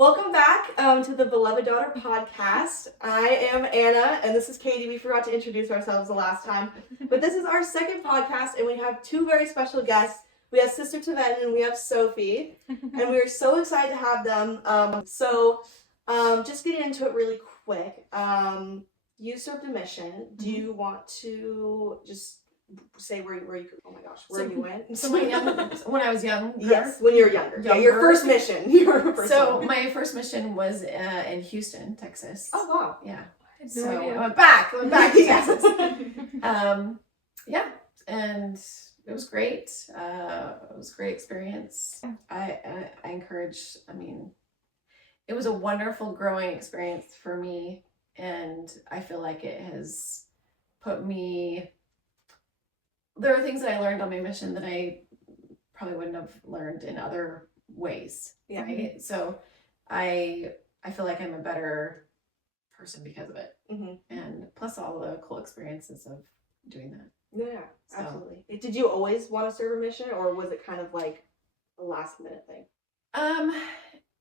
Welcome back to the Beloved Daughter podcast. I am Anna, and this is Katie. We forgot to introduce ourselves the last time, but this is our second podcast, and we have two very special guests. We have Sister Tveten and we have Sofie, and we are so excited to have them. Just getting into it really quick. You served a mission. Do you want to just say where you oh my gosh, where you went? So when I was young. Yes, when you were younger. Yeah, your first mission. Your first one. My first mission was in Houston, Texas. Oh wow. Yeah. No so idea. I went back to Texas. Yeah, and it was great. It was a great experience. I encourage. I mean, it was a wonderful growing experience for me, and I feel like it has put me. There are things that I learned on my mission that I probably wouldn't have learned in other ways. Yeah. Right. So I feel like I'm a better person because of it. Mm-hmm. And plus all the cool experiences of doing that. Yeah, absolutely. Did you always want to serve a mission, or was it kind of like a last minute thing?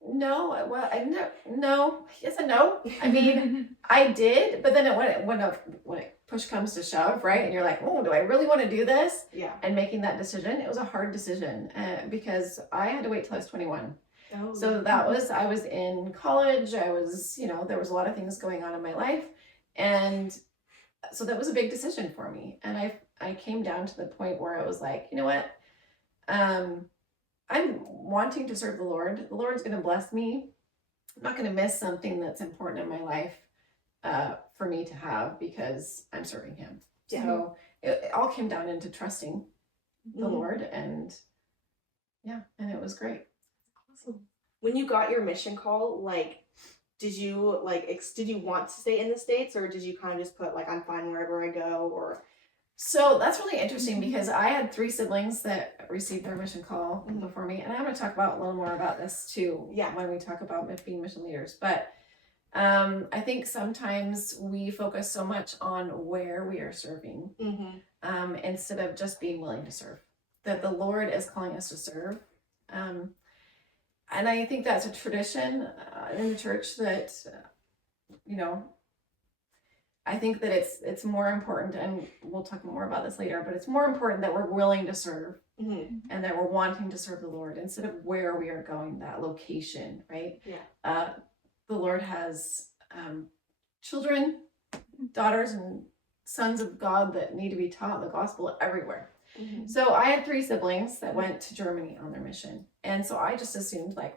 No. Well, no. Yes and no. I mean, I did, but then when it push comes to shove, right? And you're like, oh, do I really want to do this? Yeah. And making that decision, it was a hard decision because I had to wait till I was 21. Oh. So I was in college. I was, there was a lot of things going on in my life. And so that was a big decision for me. And I came down to the point where I was like, you know what? I'm wanting to serve the Lord. The Lord's going to bless me. I'm not going to miss something that's important in my life for me to have because I'm serving Him. Yeah. So it all came down into trusting the Lord, and it was great. Awesome. When you got your mission call, did you want to stay in the States, or did you kind of just put I'm fine wherever I go, or? So that's really interesting because I had 3 siblings that received their mission call before me. And I'm going to talk a little more about this too when we talk about being mission leaders. But I think sometimes we focus so much on where we are serving instead of just being willing to serve. That the Lord is calling us to serve. And I think that's a tradition in the church that, I think that it's more important, and we'll talk more about this later, but it's more important that we're willing to serve and that we're wanting to serve the Lord instead of where we are going, that location, right? Yeah. The Lord has children, daughters, and sons of God that need to be taught the gospel everywhere. Mm-hmm. So I had 3 siblings that went to Germany on their mission. And so I just assumed I'm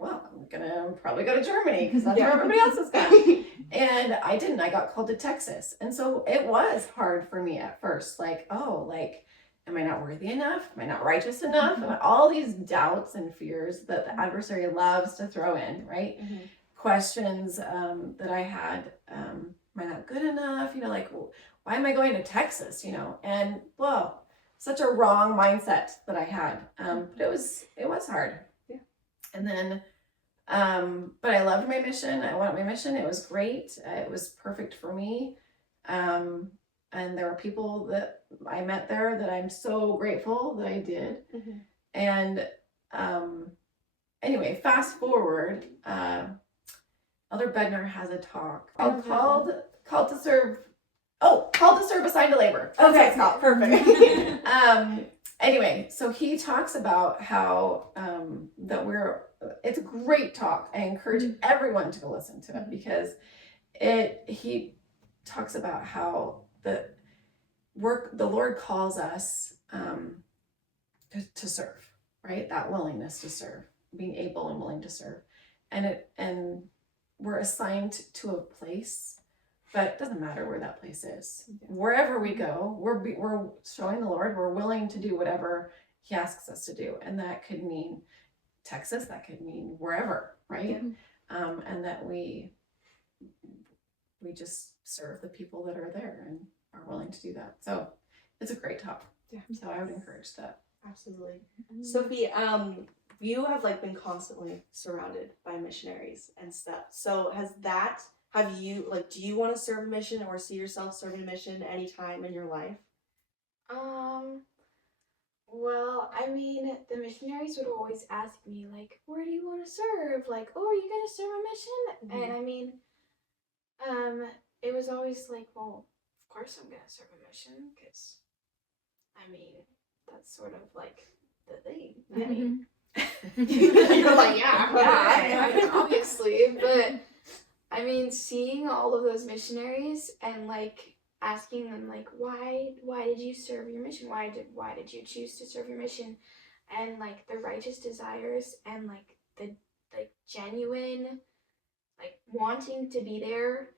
going to probably go to Germany because that's where everybody else is going. And I didn't. I got called to Texas. And so it was hard for me at first. Am I not worthy enough? Am I not righteous enough? All these doubts and fears that the adversary loves to throw in, right? Mm-hmm. Questions that I had. Am I not good enough? Why am I going to Texas? And such a wrong mindset that I had. But it was hard. Yeah. And then, but I loved my mission. I went on my mission. It was great. It was perfect for me. And there were people that I met there that I'm so grateful that I did. Mm-hmm. And anyway, fast forward, Elder Bednar has a talk called to serve. Oh, called to serve, assigned to labor. Okay, it's not perfect. Anyway, so he talks about how it's a great talk. I encourage everyone to go listen to it because he talks about how the Lord calls us to serve, right? That willingness to serve, being able and willing to serve, and we're assigned to a place. But it doesn't matter where that place is. Wherever we go, we're showing the Lord we're willing to do whatever He asks us to do, and that could mean Texas, that could mean wherever, right? Yeah. And that we just serve the people that are there and are willing to do that. So it's a great talk. Yeah. So I would encourage that. Absolutely. Sofie, you have been constantly surrounded by missionaries and stuff. So do you want to serve a mission or see yourself serving a mission any time in your life? Well, I mean, the missionaries would always ask me, like, where do you want to serve? Like, oh, are you going to serve a mission? And I mean, it was always like, well, of course I'm going to serve a mission, because, I mean, that's sort of like the thing. I mean, You're like, yeah, yeah, I mean, obviously, but I mean, seeing all of those missionaries and like asking them like why did you serve your mission? Why did you choose to serve your mission? And like the righteous desires and like the like genuine like wanting to be there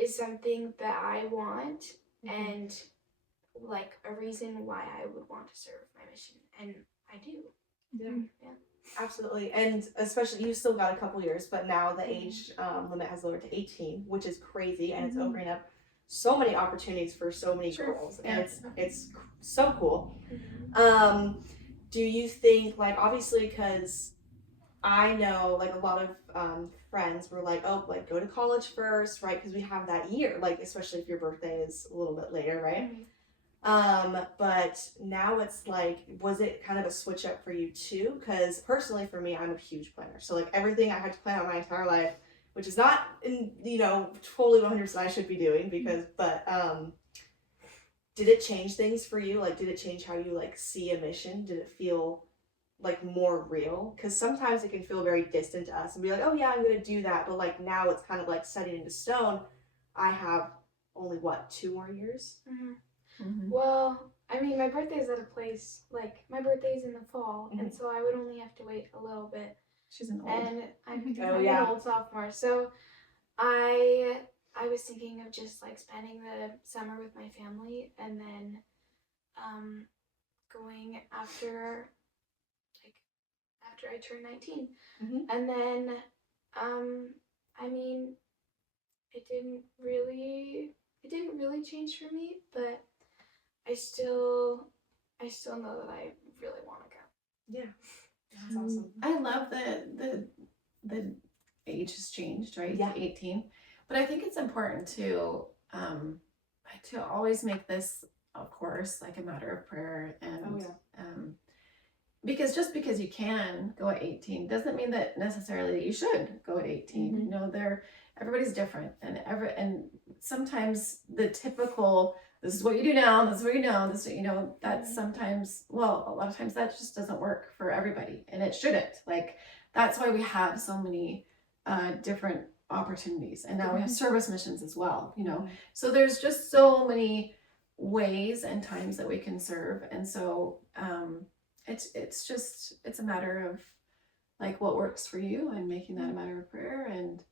is something that I want and like a reason why I would want to serve my mission, and I do. Yeah. Absolutely. And especially, you still got a couple years, but now the age limit has lowered to 18, which is crazy, and it's opening up so many opportunities for so many girls, and it's so cool. Do you think, like, obviously, because I know, like, a lot of friends were like, oh, like, go to college first, right? Because we have that year, like, especially if your birthday is a little bit later, right? But now it's like, was it kind of a switch up for you too? Because personally for me, I'm a huge planner. So like everything I had to plan out my entire life, which is not in, totally 100% I should be doing but did it change things for you? Like, did it change how you like see a mission? Did it feel like more real? Because sometimes it can feel very distant to us and be like, oh yeah, I'm going to do that. But like now it's kind of like setting into stone. I have only 2 more years? Well, I mean, my birthday's at a place, like, my birthday's in the fall, and so I would only have to wait a little bit. She's an old. And I'm an old sophomore, so I was thinking of just, like, spending the summer with my family, and then, going after I turn 19. And then, I mean, it didn't really change for me, but I still know that I really want to go. Yeah, that's awesome. I love the age has changed, right? Yeah. 18. But I think it's important to always make this, of course, like a matter of prayer, and because just because you can go at 18 doesn't mean that necessarily you should go at 18. Everybody's different, and sometimes the typical, this is what you do now, this is what you know, this is what you know, that's sometimes, well, a lot of times that just doesn't work for everybody, and it shouldn't. Like, that's why we have so many different opportunities, and now we have service missions as well, so there's just so many ways and times that we can serve, and so it's a matter of like what works for you, and making that a matter of prayer, and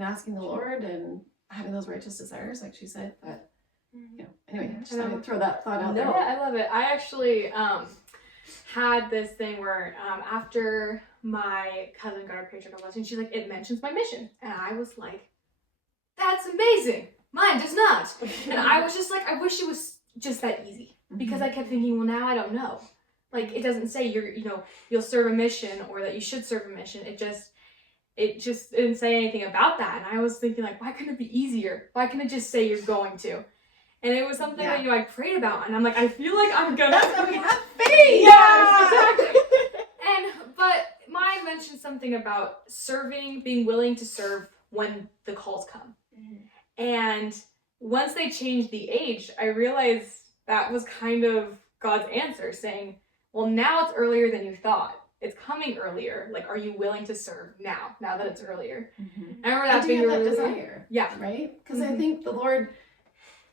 asking the Lord, and having those righteous desires, like she said. But anyway, just thought I'd throw that thought out there. Yeah, I love it. I actually had this thing where after my cousin got her paycheck lesson, she's like, it mentions my mission, and I was like, that's amazing. Mine does not. And I was just like, I wish it was just that easy, because I kept thinking, well, now I don't know. Like, it doesn't say you'll serve a mission, or that you should serve a mission. It just didn't say anything about that. And I was thinking, like, why couldn't it be easier? Why couldn't it just say you're going to? And it was something that I prayed about, and I'm like, I feel like I'm gonna. That's why we have faith. Yeah, exactly. But mine mentioned something about serving, being willing to serve when the calls come. And once they changed the age, I realized that was kind of God's answer, saying, well, now it's earlier than you thought. It's coming earlier. Like, are you willing to serve now that it's earlier? I remember that being that desire. Yeah. Right? Because I think the Lord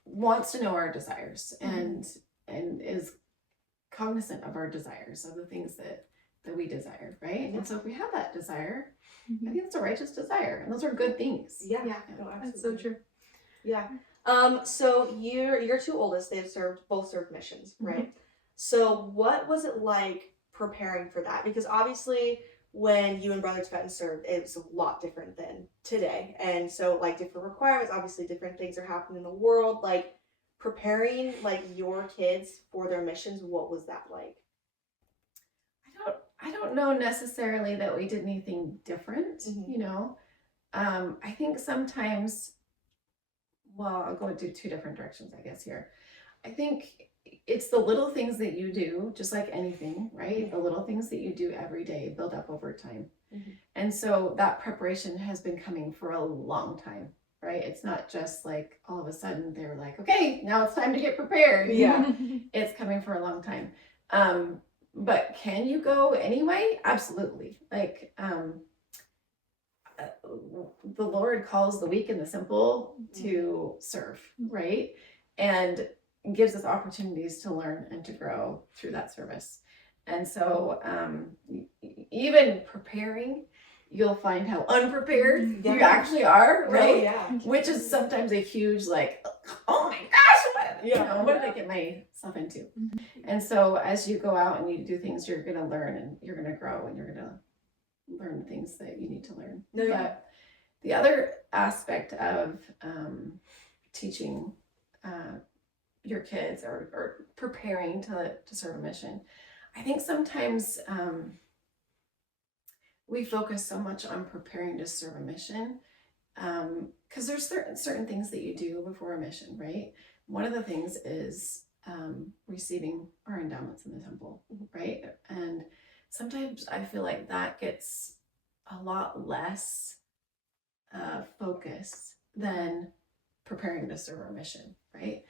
wants to know our desires, and is cognizant of our desires, of the things that we desire, right? And so if we have that desire, I think it's a righteous desire, and those are good things. Yeah. No, absolutely. That's so true. Yeah. So your 2 oldest, they've both served missions, right? So what was it like preparing for that? Because obviously when you and Brother Tveten served, it was a lot different than today. And so like different requirements, obviously different things are happening in the world. Like, preparing like your kids for their missions, what was that like? I don't know necessarily that we did anything different, I think sometimes, well, I'll go into 2 different directions, I guess, here. I think it's the little things that you do, just like anything, right? The little things that you do every day build up over time. Mhm. And so that preparation has been coming for a long time, right? It's not just like all of a sudden they were like, okay, now it's time to get prepared. Yeah. It's coming for a long time. But can you go anyway? Absolutely. Like, the Lord calls the weak and the simple to serve, right? And gives us opportunities to learn and to grow through that service. And so, even preparing, you'll find how unprepared you actually are, right? Oh, yeah. Which is sometimes a huge, like, oh my gosh, Yeah. what did I get myself into? And so, as you go out and you do things, you're going to learn and you're going to grow and you're going to learn the things that you need to learn. No, yeah. But the other aspect of teaching your kids or preparing to serve a mission, I think sometimes we focus so much on preparing to serve a mission because there's certain things that you do before a mission, right? One of the things is receiving our endowments in the temple, right? And sometimes I feel like that gets a lot less focus than preparing to serve our mission, right?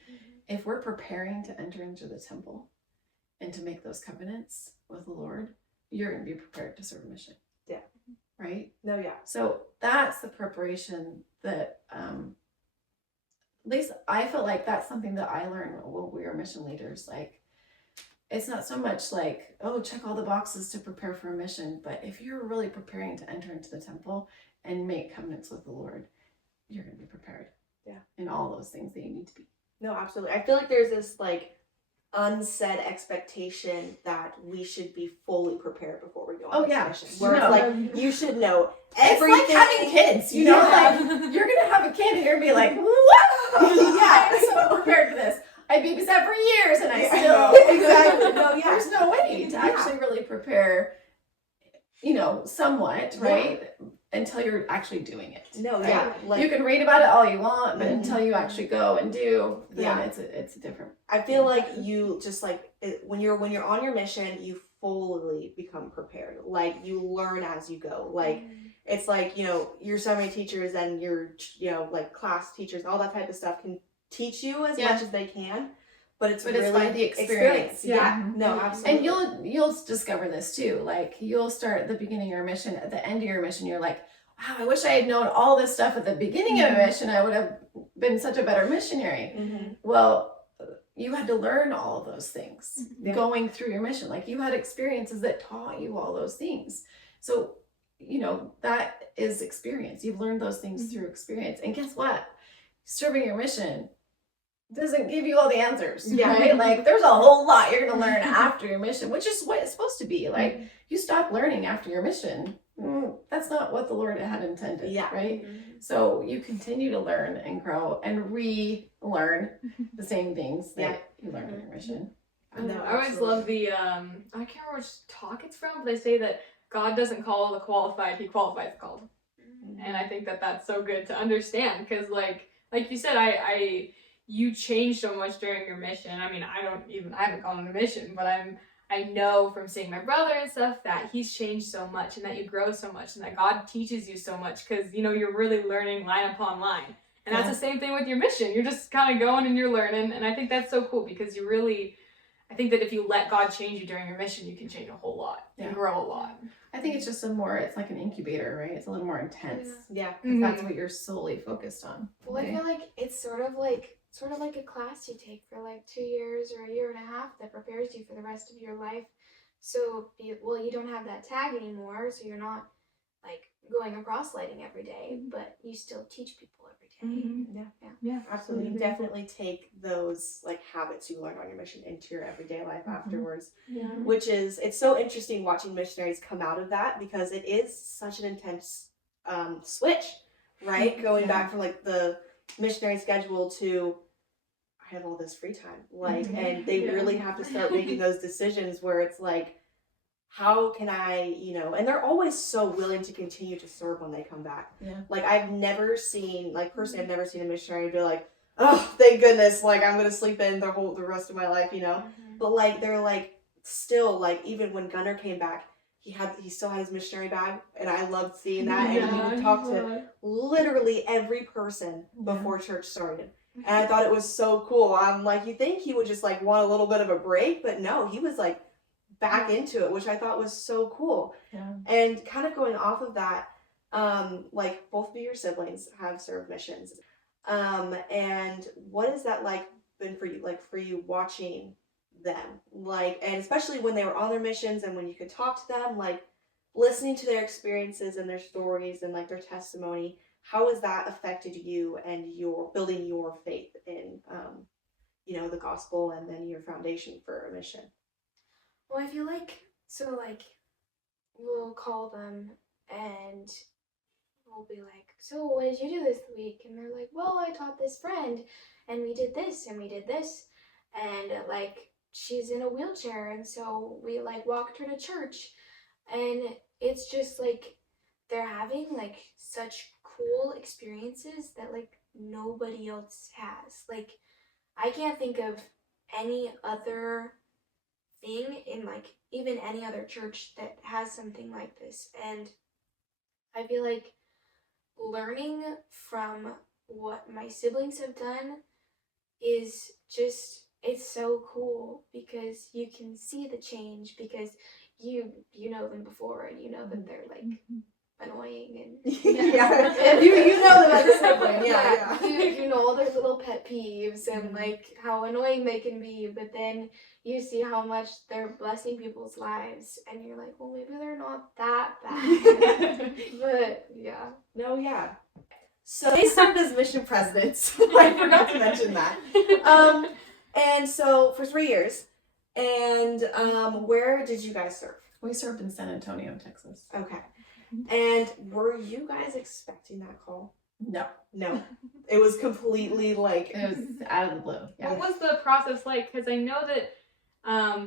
If we're preparing to enter into the temple and to make those covenants with the Lord, you're going to be prepared to serve a mission. Yeah. Right? No, yeah. So that's the preparation that, at least I feel like that's something that I learned when we were mission leaders. Like, it's not so much like, oh, check all the boxes to prepare for a mission, but if you're really preparing to enter into the temple and make covenants with the Lord, you're going to be prepared. Yeah. In all those things that you need to be. No, absolutely. I feel like there's this like unsaid expectation that we should be fully prepared before we go on this mission. Where it's like you should know everything. It's like having kids, you know, like you're gonna have a kid and you're gonna be like, whoa, yeah, I'm so prepared for this. I babysat for years and I still exactly. No, yeah. There's no way to actually really prepare, you know, somewhat, right? Until you're actually doing it. No, right? yeah. Like, you can read about it all you want, but until you actually go and do, then it's a different. I feel like you just like when you're on your mission, you fully become prepared. Like you learn as you go. Like it's like, you know, your summary teachers and your, you know, like class teachers, all that type of stuff can teach you as much as they can. But it's really by the experience. Yeah. No, absolutely. And you'll discover this too. Like you'll start at the beginning of your mission, at the end of your mission, you're like, wow, I wish I had known all this stuff at the beginning of a mission. I would have been such a better missionary. Well, you had to learn all of those things going through your mission. Like you had experiences that taught you all those things. So, you know, that is experience. You've learned those things through experience. And guess what? Serving your mission doesn't give you all the answers, right? Like there's a whole lot you're going to learn after your mission, which is what it's supposed to be. Like you stop learning after your mission. That's not what the Lord had intended, right? So you continue to learn and grow and relearn the same things that you learned in your mission. I always love the, I can't remember which talk it's from, but they say that God doesn't call the qualified, he qualifies the called. And I think that that's so good to understand because like you said, you changed so much during your mission. I mean, I haven't gone on a mission, but I know from seeing my brother and stuff that he's changed so much and that you grow so much and that God teaches you so much because, you know, you're really learning line upon line. And that's the same thing with your mission. You're just kind of going and you're learning. And I think that's so cool because I think that if you let God change you during your mission, you can change a whole lot and grow a lot. I think it's just it's like an incubator, right? It's a little more intense. Yeah. Because that's what you're solely focused on. Well, I feel like it's sort of like a class you take for like 2 years or a year and a half that prepares you for the rest of your life. So, you don't have that tag anymore, so you're not like going across lighting every day, but you still teach people every day. Yeah, absolutely. You definitely take those like habits you learned on your mission into your everyday life afterwards. Which is, it's so interesting watching missionaries come out of that because it is such an intense switch, right? Going back from like the missionary schedule to I have all this free time, like, and they really have to start making those decisions where it's like, how can I, you know, and they're always so willing to continue to serve when they come back. Like I've never seen, like personally, I've never seen a missionary be like, oh, thank goodness, like I'm gonna sleep in the rest of my life, you know. But like they're like still like even when Gunnar came back, he still had his missionary bag, and I loved seeing that. And he would talk to literally every person before church started. And I thought it was so cool. I'm like, you think he would just like want a little bit of a break, but no, he was like back into it, which I thought was so cool. Yeah. And kind of going off of that, like both of your siblings have served missions. And what has that like been for you? Like for you watching them, like, and especially when they were on their missions and when you could talk to them, like listening to their experiences and their stories and like their testimony, how has that affected you and your building your faith in, you know, the gospel and then your foundation for a mission? Well, I feel like, so like, we'll call them and we'll be like, so what did you do this week? And they're like, well, I taught this friend and we did this and we did this. And like, she's in a wheelchair, and so we like walked her to church. And it's just like they're having like such cool experiences that like nobody else has. Like I can't think of any other thing in like even any other church that has something like this. And I feel like learning from what my siblings have done is just, it's so cool because you can see the change because you know them before and you know that they're like annoying and yeah. you know them as a sibling. Yeah. You know all their little pet peeves and like how annoying they can be, but then you see how much they're blessing people's lives and you're like, well, maybe they're not that bad. But yeah. No, yeah. So they served as mission presidents. I forgot to mention that. And so for 3 years. And where did you guys serve? We served in San Antonio, Texas. Okay. And were you guys expecting that call? No. No. It was completely like... It was out of the blue. Yeah. What was the process like? Because I know that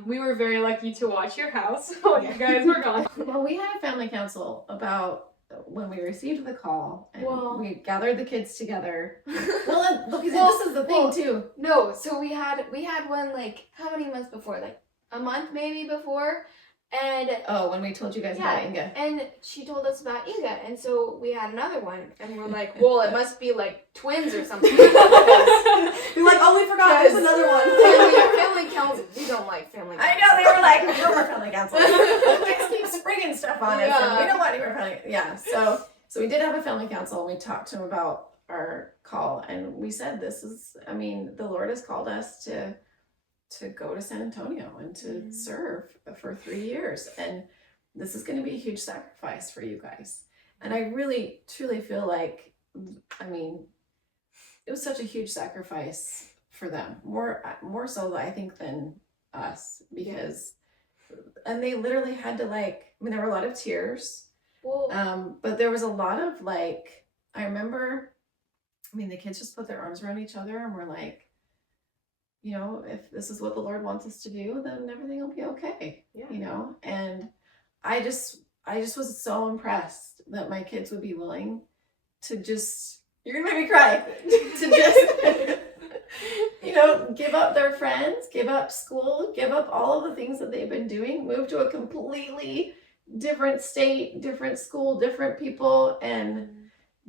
we were very lucky to watch your house while you guys were gone. Well, we had a family council about when we received the call, and we gathered the kids together. Well, because this is the thing too. No, so we had one like how many months before? Like a month maybe before. And when we told you guys about Inga. And she told us about Inga, and so we had another one, and we're like, well, it must be like twins or something. You're like, oh, we forgot, there's another one. Family council. We don't like family council. I know, they were like, no more family council. The kids keep springing stuff on us, and we don't want any more family. Yeah, so we did have a family council, and we talked to them about our call, and we said, this is, I mean, the Lord has called us to go to San Antonio and to serve for 3 years. And this is going to be a huge sacrifice for you guys. And I really, truly feel like, I mean, it was such a huge sacrifice for them. More so, I think, than us. Because, and they literally had to like, I mean, there were a lot of tears. But there was a lot of like, I remember, I mean, the kids just put their arms around each other and were like, you know, if this is what the Lord wants us to do, then everything will be okay. Yeah. You know, and I just was so impressed that my kids would be willing to just, you're gonna make me cry, to just, you know, give up their friends, give up school, give up all of the things that they've been doing, move to a completely different state, different school, different people, and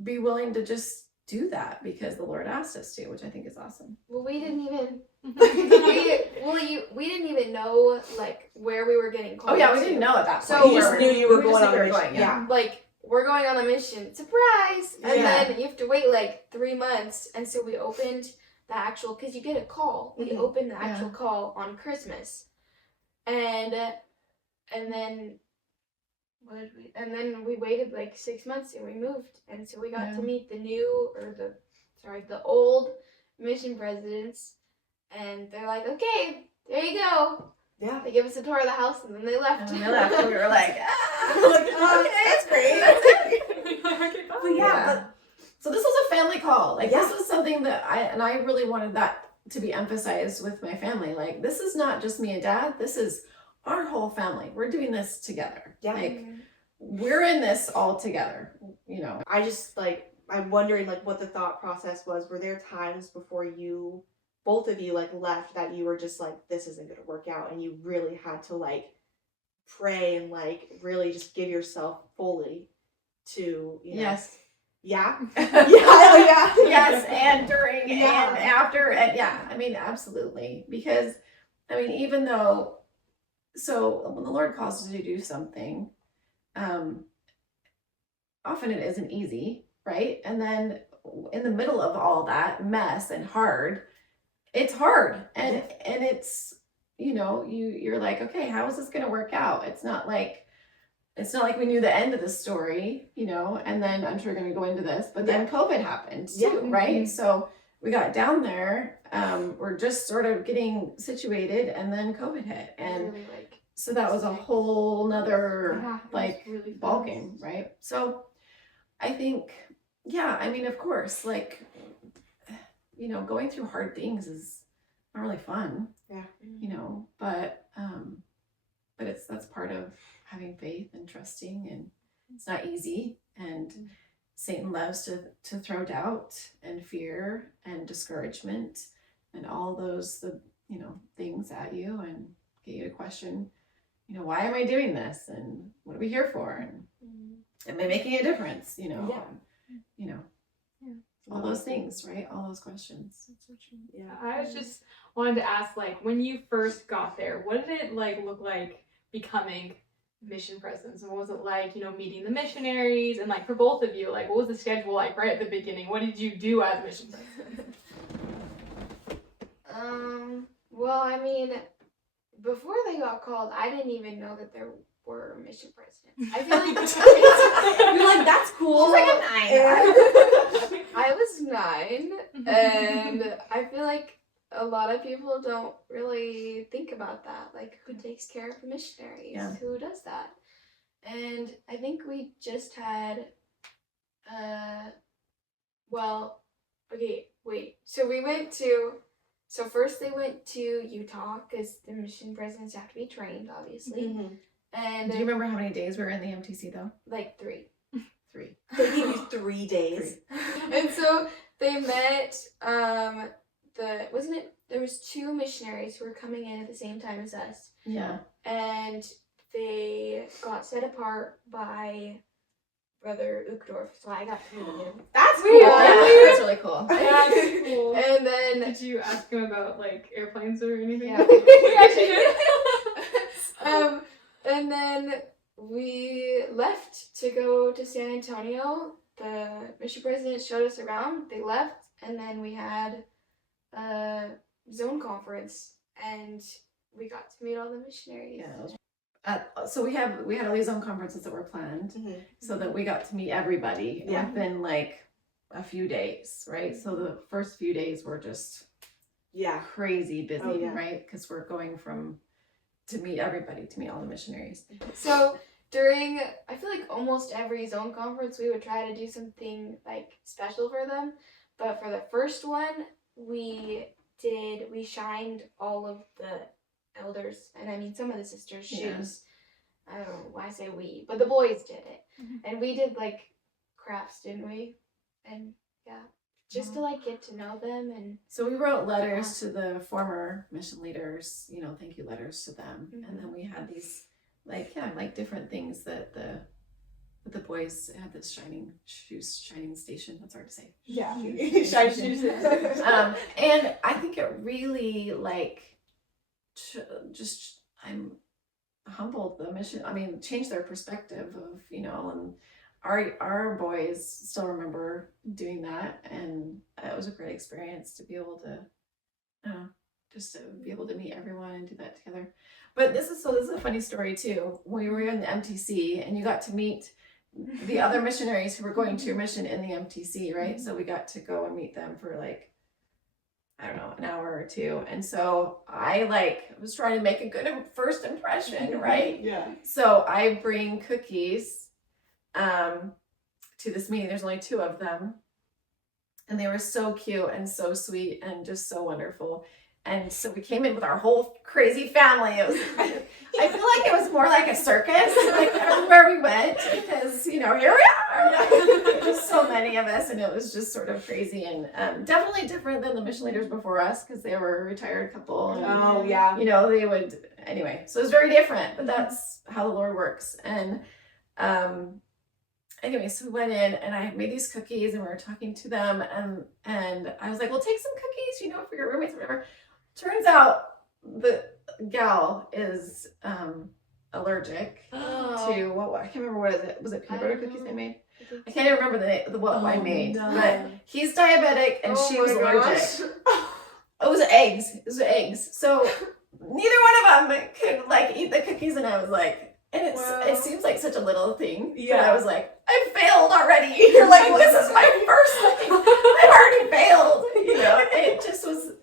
be willing to just do that because the Lord asked us to, which I think is awesome. Well, we didn't even we didn't even know like where we were getting called. Oh yeah, we didn't know at that point. So you just knew you were going on a mission. Yeah. Like we're going on a mission, surprise, and then you have to wait like 3 months, and so we opened the actual, because you get a call. We opened the actual call on Christmas, and then. And then we waited like 6 months and we moved, and so we got to meet the old mission presidents, and they're like, okay, there you go. Yeah. They gave us a tour of the house and then they left. And we left and we were like, okay, it's great. But so this was a family call. Like this was something that I really wanted that to be emphasized with my family. Like this is not just me and Dad. This is our whole family. We're doing this together. Yeah. Like we're in this all together, you know. I just like I'm wondering like what the thought process was. Were there times before both of you like left that you were just like, this isn't going to work out, and you really had to like pray and like really just give yourself fully to, you know? Yes. Yeah. Yeah. Yes, and during Yeah. and after, and yeah, I mean, absolutely. Because, I mean, even though, so when the Lord calls us to do something, often it isn't easy, right? And then in the middle of all that mess and hard, it's hard, and it's, you know, you're like, okay, how is this going to work out? It's not like we knew the end of the story, you know, and then I'm sure we're going to go into this, but then COVID happened too, right? So we got down there, we're just sort of getting situated, and then COVID hit, and Really, like, so that was a whole nother Yeah, it was like really ball fast. game, right? So I think, yeah, I mean, of course, like, you know, going through hard things is not really fun, you know, but that's part of having faith and trusting, and it's not easy, and Satan loves to throw doubt and fear and discouragement and all those you know, things at you, and get you to question, you know, why am I doing this, and what are we here for, and am I making a difference, you know? You know, all those things, right? All those questions. That's so true. Yeah, I was just wanted to ask, like, when you first got there, what did it like look like becoming mission presidents? And what was it like, you know, meeting the missionaries? And like for both of you, like, what was the schedule like right at the beginning? What did you do as mission president? Well, I mean, before they got called, I didn't even know that there were mission presidents. I feel like You're like, that's cool. She's like a 9. I was 9, and I feel like a lot of people don't really think about that. Like, who takes care of the missionaries? Yeah. Who does that? And I think we just had, well, okay, wait. So first they went to Utah, because the mission presidents have to be trained, obviously. Mhm. And Do you remember how many days we were in the MTC though? like 3. 3. They gave you 3 days. And so they met, there was 2 missionaries who were coming in at the same time as us. Yeah. And they got set apart by Brother Uchtdorf, so I got to meet him. That's Weird. cool. Yeah, that's really cool. That's cool. And then Did you ask him about like airplanes or anything? yeah, we actually did. And then we left to go to San Antonio. The mission president showed us around. They left, and then we had a zone conference, and we got to meet all the missionaries. Yeah. So we had all these zone conferences that were planned, so that we got to meet everybody within like a few days, right? So the first few days were just crazy busy, right? Because we're going to meet everybody, to meet all the missionaries. So during, I feel like almost every zone conference, we would try to do something like special for them. But for the first one, we shined all of the elders, and I mean some of the sisters' shoes. I don't know why I say we, but the boys did it. And we did like crafts, didn't we? And just to like get to know them. And so we wrote letters to the former mission leaders, you know, thank you letters to them. And then we had these like different things that the boys had, this shining station. That's hard to say. Yeah. Shining shoes. And I think it really like I'm humbled the mission. I mean, changed their perspective of, you know, and our boys still remember doing that, and it was a great experience to be able to just to be able to meet everyone and do that together. But this is a funny story too. When we were in the MTC and you got to meet the other missionaries who were going to your mission in the MTC, right? So we got to go and meet them for like, I don't know, an hour or 2. And so I was trying to make a good first impression, right? Yeah. So I bring cookies to this meeting. There's only 2 of them. And they were so cute and so sweet and just so wonderful. And so we came in with our whole crazy family. It was, I feel like it was more like a circus, like everywhere we went, because, you know, here we are. Just so many of us, and it was just sort of crazy, and definitely different than the mission leaders before us, because they were a retired couple. And, Oh, yeah. you know, they would, anyway, so it was very different, but that's how the Lord works. And anyway, so we went in, and I had made these cookies, and we were talking to them, and I was like, well, take some cookies, you know, for your roommates or whatever. Turns out the gal is allergic to what I can't remember, what is it? Was it peanut butter cookies they made? I can't even remember what I made, but he's diabetic and she was allergic. It was eggs. It was eggs. So neither one of them could like eat the cookies, and I was like, and it seems like such a little thing. Yeah. But I was like, I failed already. You're like, well, this is my first thing. I've already failed. You know, it just was.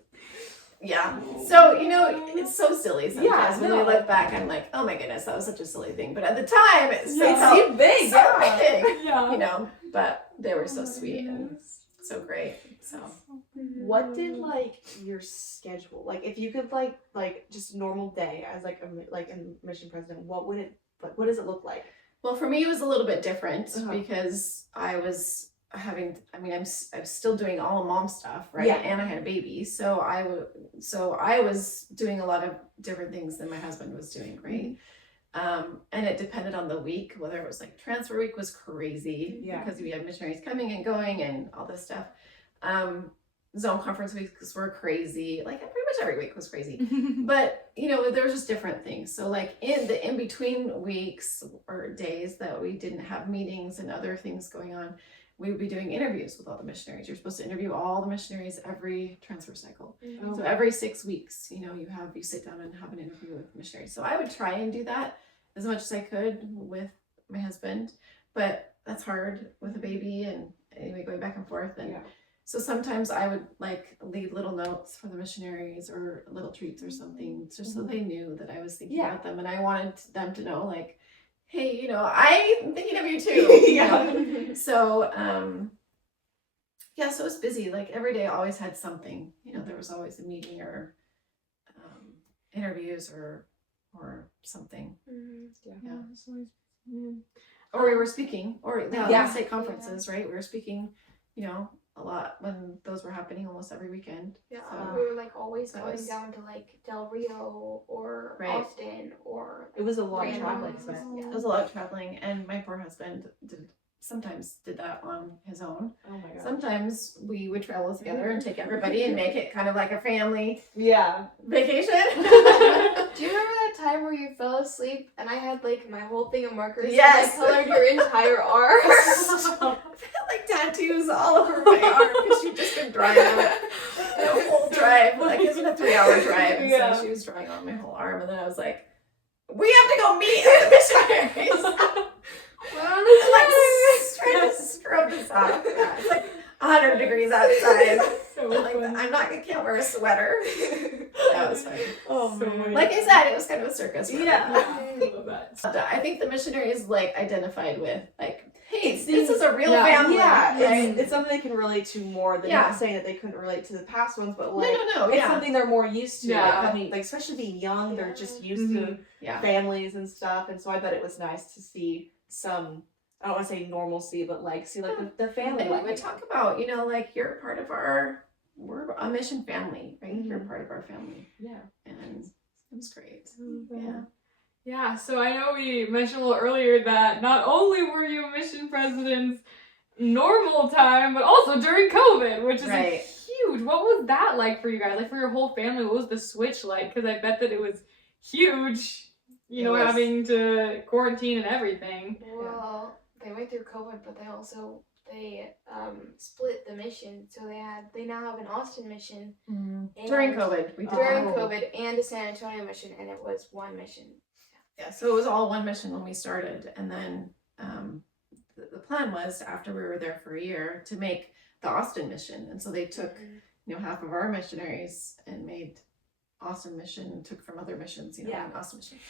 Yeah. So, you know, it's so silly sometimes. When I look back, I'm like, oh my goodness, that was such a silly thing. But at the time, it seemed big. So big. Yeah. You know, but they were so sweet and so great. So What did like your schedule, like if you could like just normal day as like a mission president, what does it look like? well, for me, it was a little bit different because I was I'm still doing all mom stuff, right? Yeah. And I had a baby, so I was doing a lot of different things than my husband was doing, right? And it depended on the week, whether it was like transfer week was crazy because we had missionaries coming and going and all this stuff. Zone conference weeks were crazy. Like pretty much every week was crazy. But you know, there was just different things. So like in the in-between weeks or days that we didn't have meetings and other things going on, we would be doing interviews with all the missionaries. You're supposed to interview all the missionaries every transfer cycle. Oh. So every 6 weeks, you know, you sit down and have an interview with missionaries. So I would try and do that as much as I could with my husband, but that's hard with a baby and anyway, going back and forth. And so sometimes I would like leave little notes for the missionaries or little treats or something, just so they knew that I was thinking about them, and I wanted them to know, like, hey, you know, I'm thinking of you too. You know? So, so it was busy. Like every day I always had something, you know, there was always a meeting or interviews or something. Or we were speaking, or state conferences, right? We were speaking, you know, a lot when those were happening almost every weekend. Yeah, So we were like always going down to like Del Rio or Austin or. It was a lot of random traveling. places. it was a lot of traveling, and my poor husband sometimes did that on his own. Oh my god. Sometimes we would travel together and take everybody and make it kind of like a family vacation. Do you remember that time where you fell asleep and I had like my whole thing of markers? Yes. And I colored your entire arm. Like tattoos all over my arm because she'd just been drawing on it the whole drive. Like it was a 3-hour drive, and so she was drawing on my whole arm, and then I was like, "We have to go meet the missionaries." Like trying to scrub this off. Yeah, it's like 100 degrees outside. I can't wear a sweater. That was funny. Oh, man. Like I said, it was kind of a circus. I love that. I think the missionaries like identified with like, hey, this is a real family. Yeah, right? it's something they can relate to more than not saying that they couldn't relate to the past ones, but like no, it's something they're more used to. Yeah. Like coming, like especially being young, they're just used to families and stuff, and so I bet it was nice to see some. I don't want to say normalcy, but like see like the family. And we would talk about, you know, like you're part of we're a mission family, right? You're part of our family. Yeah. And it was great. Yeah, so I know we mentioned a little earlier that not only were you mission presidents normal time, but also during COVID, which is huge. What was that like for you guys? Like for your whole family, what was the switch like? Because I bet that it was huge, you know, having to quarantine and everything. Well, they went through COVID, but they split the mission, so they now have an Austin mission during COVID. We did COVID and a San Antonio mission, and it was one mission. Yeah, so it was all one mission when we started, and then the plan was after we were there for a year to make the Austin mission, and so they took you know half of our missionaries and made Austin mission and took from other missions, you know, an Austin mission.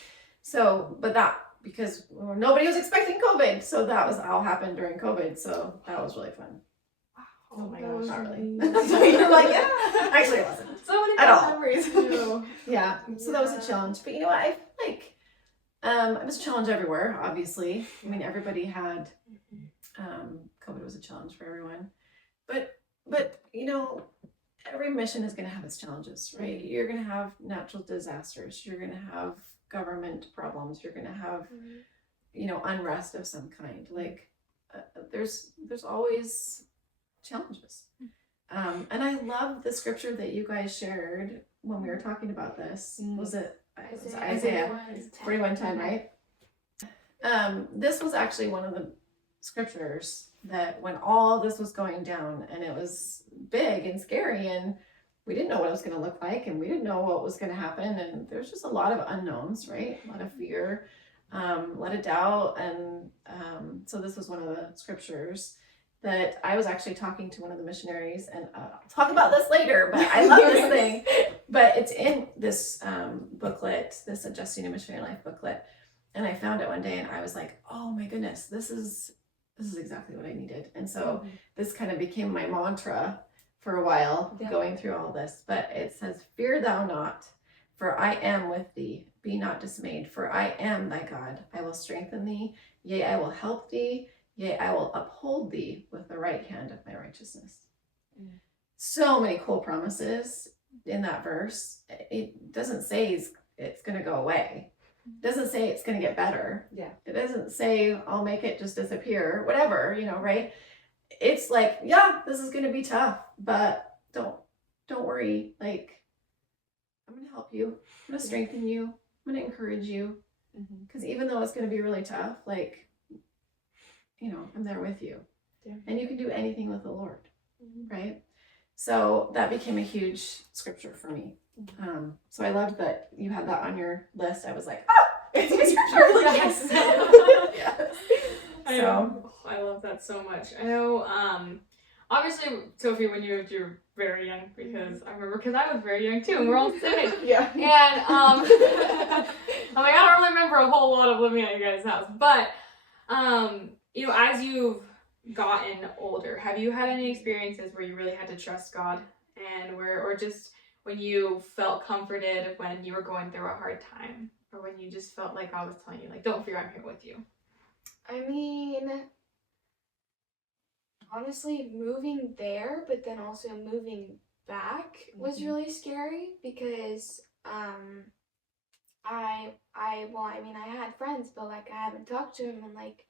So, but that because nobody was expecting COVID, so that was all happened during COVID. So that was really fun. Oh my gosh, not really. So you're like, actually it wasn't. So many At bad all. memories. Yeah, so that was a challenge. But you know what? I feel like it was a challenge everywhere, obviously. I mean, everybody had COVID was a challenge for everyone. But you know, every mission is going to have its challenges, right? You're going to have natural disasters. You're going to have government problems. You're going to have, you know, unrest of some kind. Like there's always challenges. And I love the scripture that you guys shared when we were talking about this. Was it Isaiah 41:10, right? This was actually one of the scriptures that when all this was going down and it was big and scary and we didn't know what it was going to look like and we didn't know what was going to happen and there's just a lot of unknowns, right? A lot of fear, a lot of doubt. And so this was one of the scriptures that I was actually talking to one of the missionaries, and I'll talk about this later, but I love this thing. But it's in this booklet, this Adjusting a Missionary Life booklet. And I found it one day and I was like, oh my goodness, this is exactly what I needed. And so this kind of became my mantra for a while, going through all this. But it says, fear thou not, for I am with thee. Be not dismayed, for I am thy God. I will strengthen thee. Yea, I will help thee. Yea, I will uphold thee with the right hand of my righteousness. So many cool promises in that verse. It doesn't say it's going to go away. It doesn't say it's going to get better. Yeah. It doesn't say I'll make it just disappear, whatever, you know, right? It's like, yeah, this is going to be tough, but don't worry. Like, I'm going to help you. I'm going to strengthen you. I'm going to encourage you. Because even though it's going to be really tough, like, you know, I'm there with you. Yeah. And you can do anything with the Lord, right? So that became a huge scripture for me. So I loved that you had that on your list. I was like, oh, it's my scripture. Yes. Yes. I love that so much. I know, obviously, Sofie, when you were very young, because I remember, because I was very young too, and we're all the same age. Yeah. And, I'm like, I don't really remember a whole lot of living at your guys' house, but, you know, as you've gotten older, have you had any experiences where you really had to trust God, and or just when you felt comforted when you were going through a hard time, or when you just felt like God was telling you, like, don't fear, I'm here with you? I mean, honestly, moving there, but then also moving back was really scary because I had friends, but like I haven't talked to them in like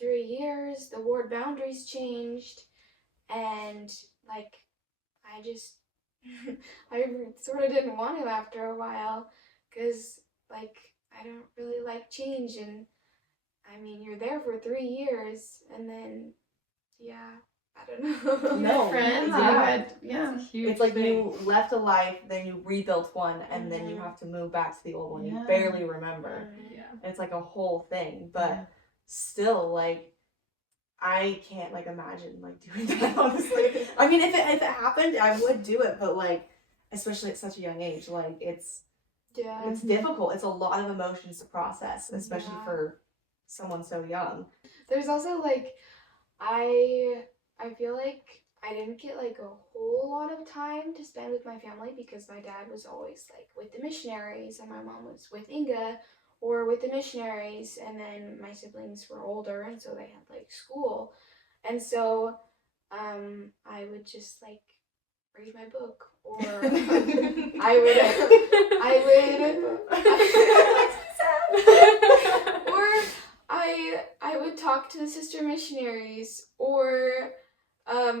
3 years. The ward boundaries changed, and like I just I sort of didn't want to after a while, because like I don't really like change, and I mean you're there for 3 years and then I don't know. No, friends. It's like you left a life, then you rebuilt one, and then you have to move back to the old one. You barely remember. It's like a whole thing, but still, like, I can't like imagine like doing that. Honestly, I mean, if it happened, I would do it, but like, especially at such a young age, like it's difficult. It's a lot of emotions to process, especially for someone so young. There's also like I feel like I didn't get like a whole lot of time to spend with my family because my dad was always like with the missionaries and my mom was with Inga or with the missionaries, and then my siblings were older and so they had like school, and so I would just like read my book, or I would talk to the sister missionaries, or I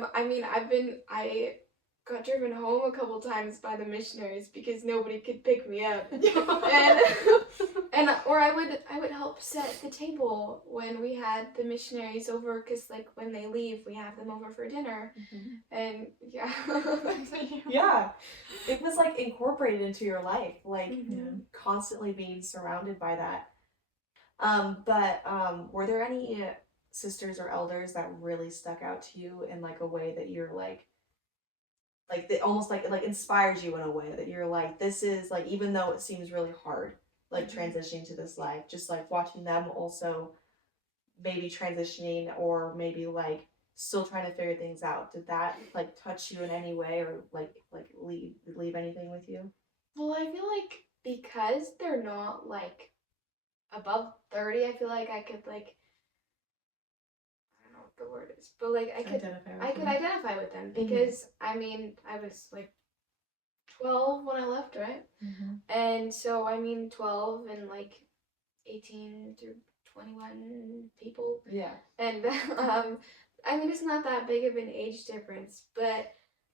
got driven home a couple times by the missionaries because nobody could pick me up, or I would help set the table when we had the missionaries over, because like when they leave we have them over for dinner, and it was like incorporated into your life, like constantly being surrounded by that. But were there any sisters or elders that really stuck out to you in like a way that you're like they almost like inspires you in a way that you're like, this is like, even though it seems really hard, like transitioning to this life, just like watching them also maybe transitioning, or maybe like still trying to figure things out. Did that like touch you in any way, or like leave anything with you? Well, I feel like because they're not like above 30, I feel like I could like, I don't know what the word is, but like I could identify with them because I mean I was like 12 when I left, right? And so I mean 12 and like 18 through 21 people. Yeah. And I mean it's not that big of an age difference, but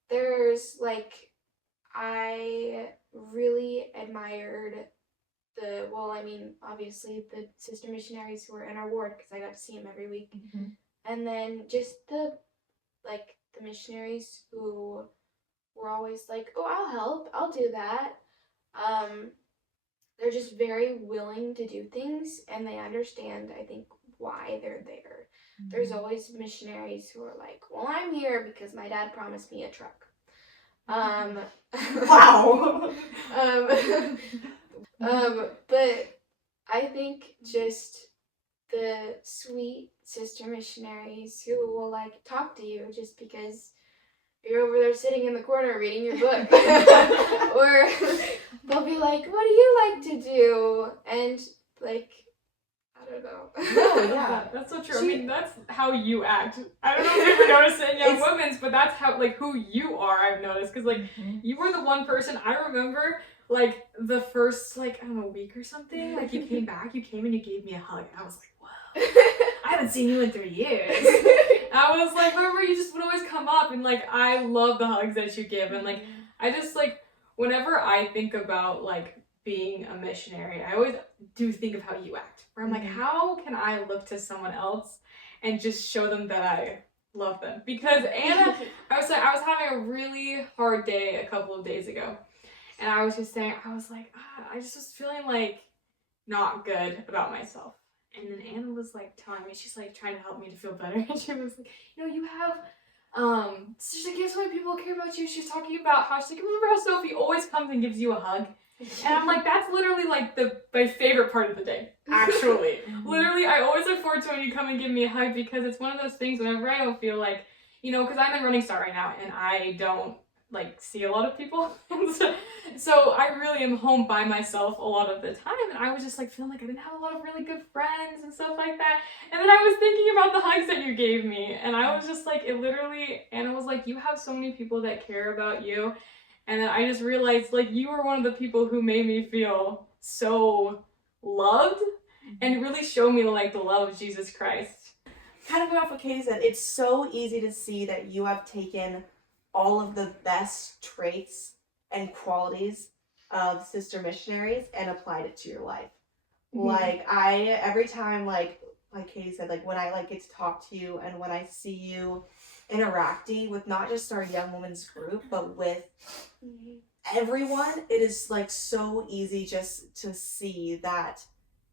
there's like I really admired obviously the sister missionaries who were in our ward because I got to see them every week. And then just the missionaries who were always like, oh, I'll help, I'll do that. They're just very willing to do things and they understand, I think, why they're there. There's always missionaries who are like, well, I'm here because my dad promised me a truck. Wow. But I think just the sweet sister missionaries who will like talk to you just because you're over there sitting in the corner reading your book. Or they'll be like, what do you like to do? And like, I don't know. Oh, yeah. That's so true. I mean, that's how you act. I don't know if you ever noticed it in Young Women's, but that's how, like, who you are, I've noticed. Because, like, you were the one person, I remember, like, the first, like, I don't know, week or something, like, you came and you gave me a hug. And I was like, whoa, I haven't seen you in 3 years. I was like, remember, you just would always come up, and, like, I love the hugs that you give. And, like, I just, like, whenever I think about, like, being a missionary, I always do think of how you act. Where I'm like, how can I look to someone else and just show them that I love them? Because Anna, I was having a really hard day a couple of days ago, and I was just saying, I was like, I just was feeling like not good about myself. And then Anna was like telling me, she's like trying to help me to feel better, and she was like, you know, you have she's like, you have so many people who care about you. She's talking about how she's like, remember how Sofie always comes and gives you a hug? And I'm like, that's literally like my favorite part of the day, actually. Literally, I always look forward to when you come and give me a hug because it's one of those things whenever I don't feel like, you know, because I'm in Running Start right now and I don't like see a lot of people. So I really am home by myself a lot of the time, and I was just like feeling like I didn't have a lot of really good friends and stuff like that. And then I was thinking about the hugs that you gave me, and I was just like, it literally, Anna was like, you have so many people that care about you. And then I just realized, like, you were one of the people who made me feel so loved and really showed me, like, the love of Jesus Christ. Kind of going off what Katie said, it's so easy to see that you have taken all of the best traits and qualities of sister missionaries and applied it to your life. Like, every time, like Katie said, like, when I, like, get to talk to you and when I see you interacting with not just our Young Women's group, but with everyone, it is like so easy just to see that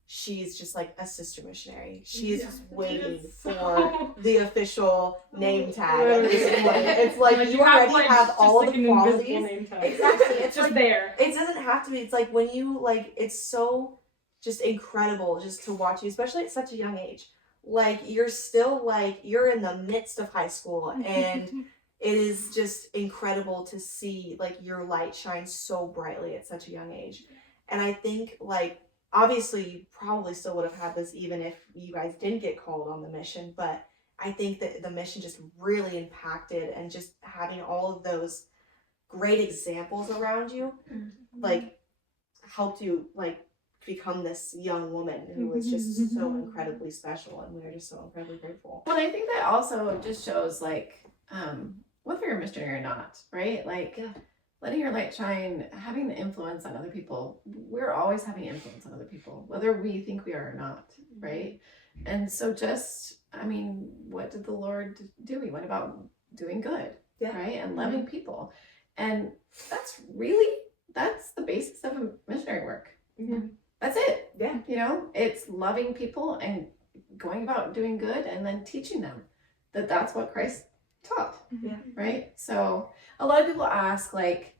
she's just like a sister missionary. She's just waiting for the official name tag at this point. It's like you already have all of the qualities. Exactly. It's just like, there. It doesn't have to be. It's like when you like, it's so just incredible just to watch you, especially at such a young age. Like, you're still like, you're in the midst of high school, and it is just incredible to see like your light shine so brightly at such a young age. And I think, like, obviously you probably still would have had this even if you guys didn't get called on the mission, but I think that the mission just really impacted, and just having all of those great examples around you like helped you like become this young woman who was just so incredibly special, and we are just so incredibly grateful. Well, I think that also just shows like whether you're a missionary or not, right? Like letting your light shine, having the influence on other people. We're always having influence on other people, whether we think we are or not, right? And so just, I mean, what did the Lord do? He went about doing good, right? And loving people. And that's the basis of a missionary work. That's it. Yeah. You know, it's loving people and going about doing good and then teaching them that that's what Christ taught. Yeah. Right? So a lot of people ask, like,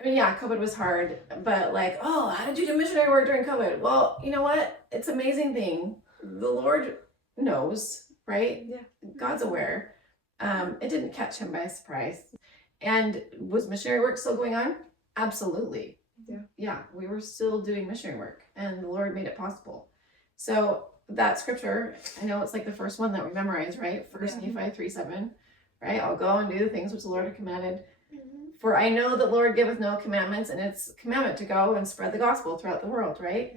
I mean, yeah, COVID was hard, but like, oh, how did you do missionary work during COVID? Well, you know what? It's an amazing thing. The Lord knows right? Yeah. God's aware. It didn't catch him by surprise. And was missionary work still going on? Absolutely. Yeah. Yeah, we were still doing missionary work, and the Lord made it possible. So that scripture, I know it's like the first one that we memorized, right? First Nephi 3:7, right? I'll go and do the things which the Lord had commanded. For I know that Lord giveth no commandments, and it's commandment to go and spread the gospel throughout the world, right?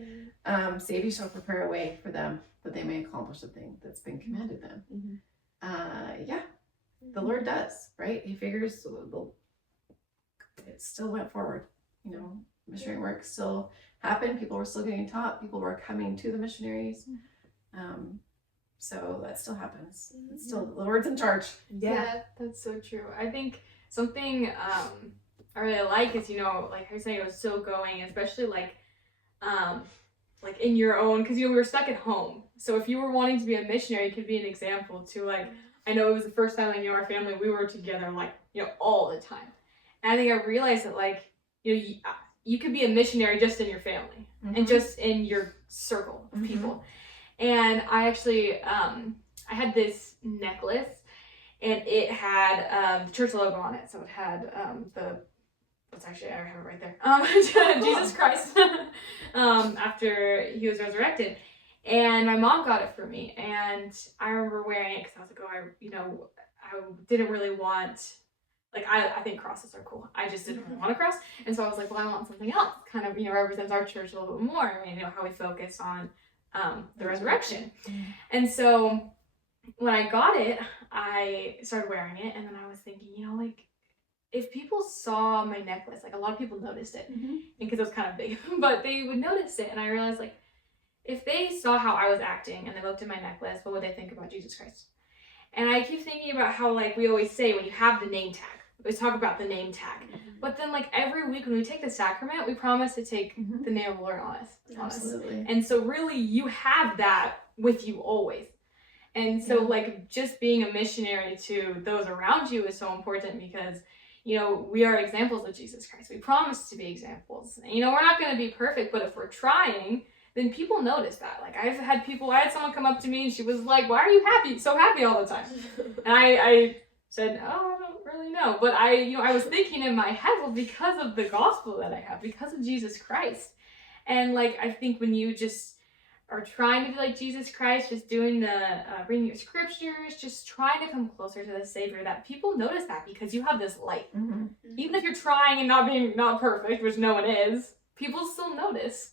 Save ye shall prepare a way for them that they may accomplish the thing that's been commanded them. The Lord does, right? He figures it still went forward. You know, missionary work still happened. People were still getting taught. People were coming to the missionaries. So that still happens. It's still the Lord's in charge. Yeah. That's so true. I think something I really like is, you know, like I was saying, it was still going, especially like in your own, because, you know, we were stuck at home. So if you were wanting to be a missionary, it could be an example to, like, I know it was the first time, like, you know, our family, we were together, like, you know, all the time. And I think I realized that, like, you know, you could be a missionary just in your family and just in your circle of people. And I actually, I had this necklace, and it had the church logo on it. So it had what's actually, I have it right there. Jesus Christ, after he was resurrected. And my mom got it for me, and I remember wearing it because I was like, oh, I didn't really want, like, I think crosses are cool. I just didn't really want a cross. And so I was like, well, I want something else. Kind of, you know, represents our church a little bit more, and, you know, how we focus on the resurrection. And so when I got it, I started wearing it, and then I was thinking, you know, like, if people saw my necklace, like, a lot of people noticed it, because it was kind of big, but they would notice it, and I realized, like, if they saw how I was acting and they looked at my necklace, what would they think about Jesus Christ? And I keep thinking about how, like, we always say when you have the name tag, we always talk about the name tag, but then, like, every week when we take the sacrament, we promise to take the name of the Lord on us. Absolutely. And so really you have that with you always. And so like just being a missionary to those around you is so important, because, you know, we are examples of Jesus Christ. We promise to be examples. And, you know, we're not going to be perfect, but if we're trying, then people notice that. Like, I had someone come up to me and she was like, why are you so happy all the time? And I said, oh, I don't really know. But I was thinking in my head, well, because of the gospel that I have, because of Jesus Christ. And, like, I think when you just are trying to be like Jesus Christ, just doing the reading your scriptures, just trying to come closer to the Savior, that people notice that because you have this light. Even if you're trying and not perfect, which no one is, people still notice.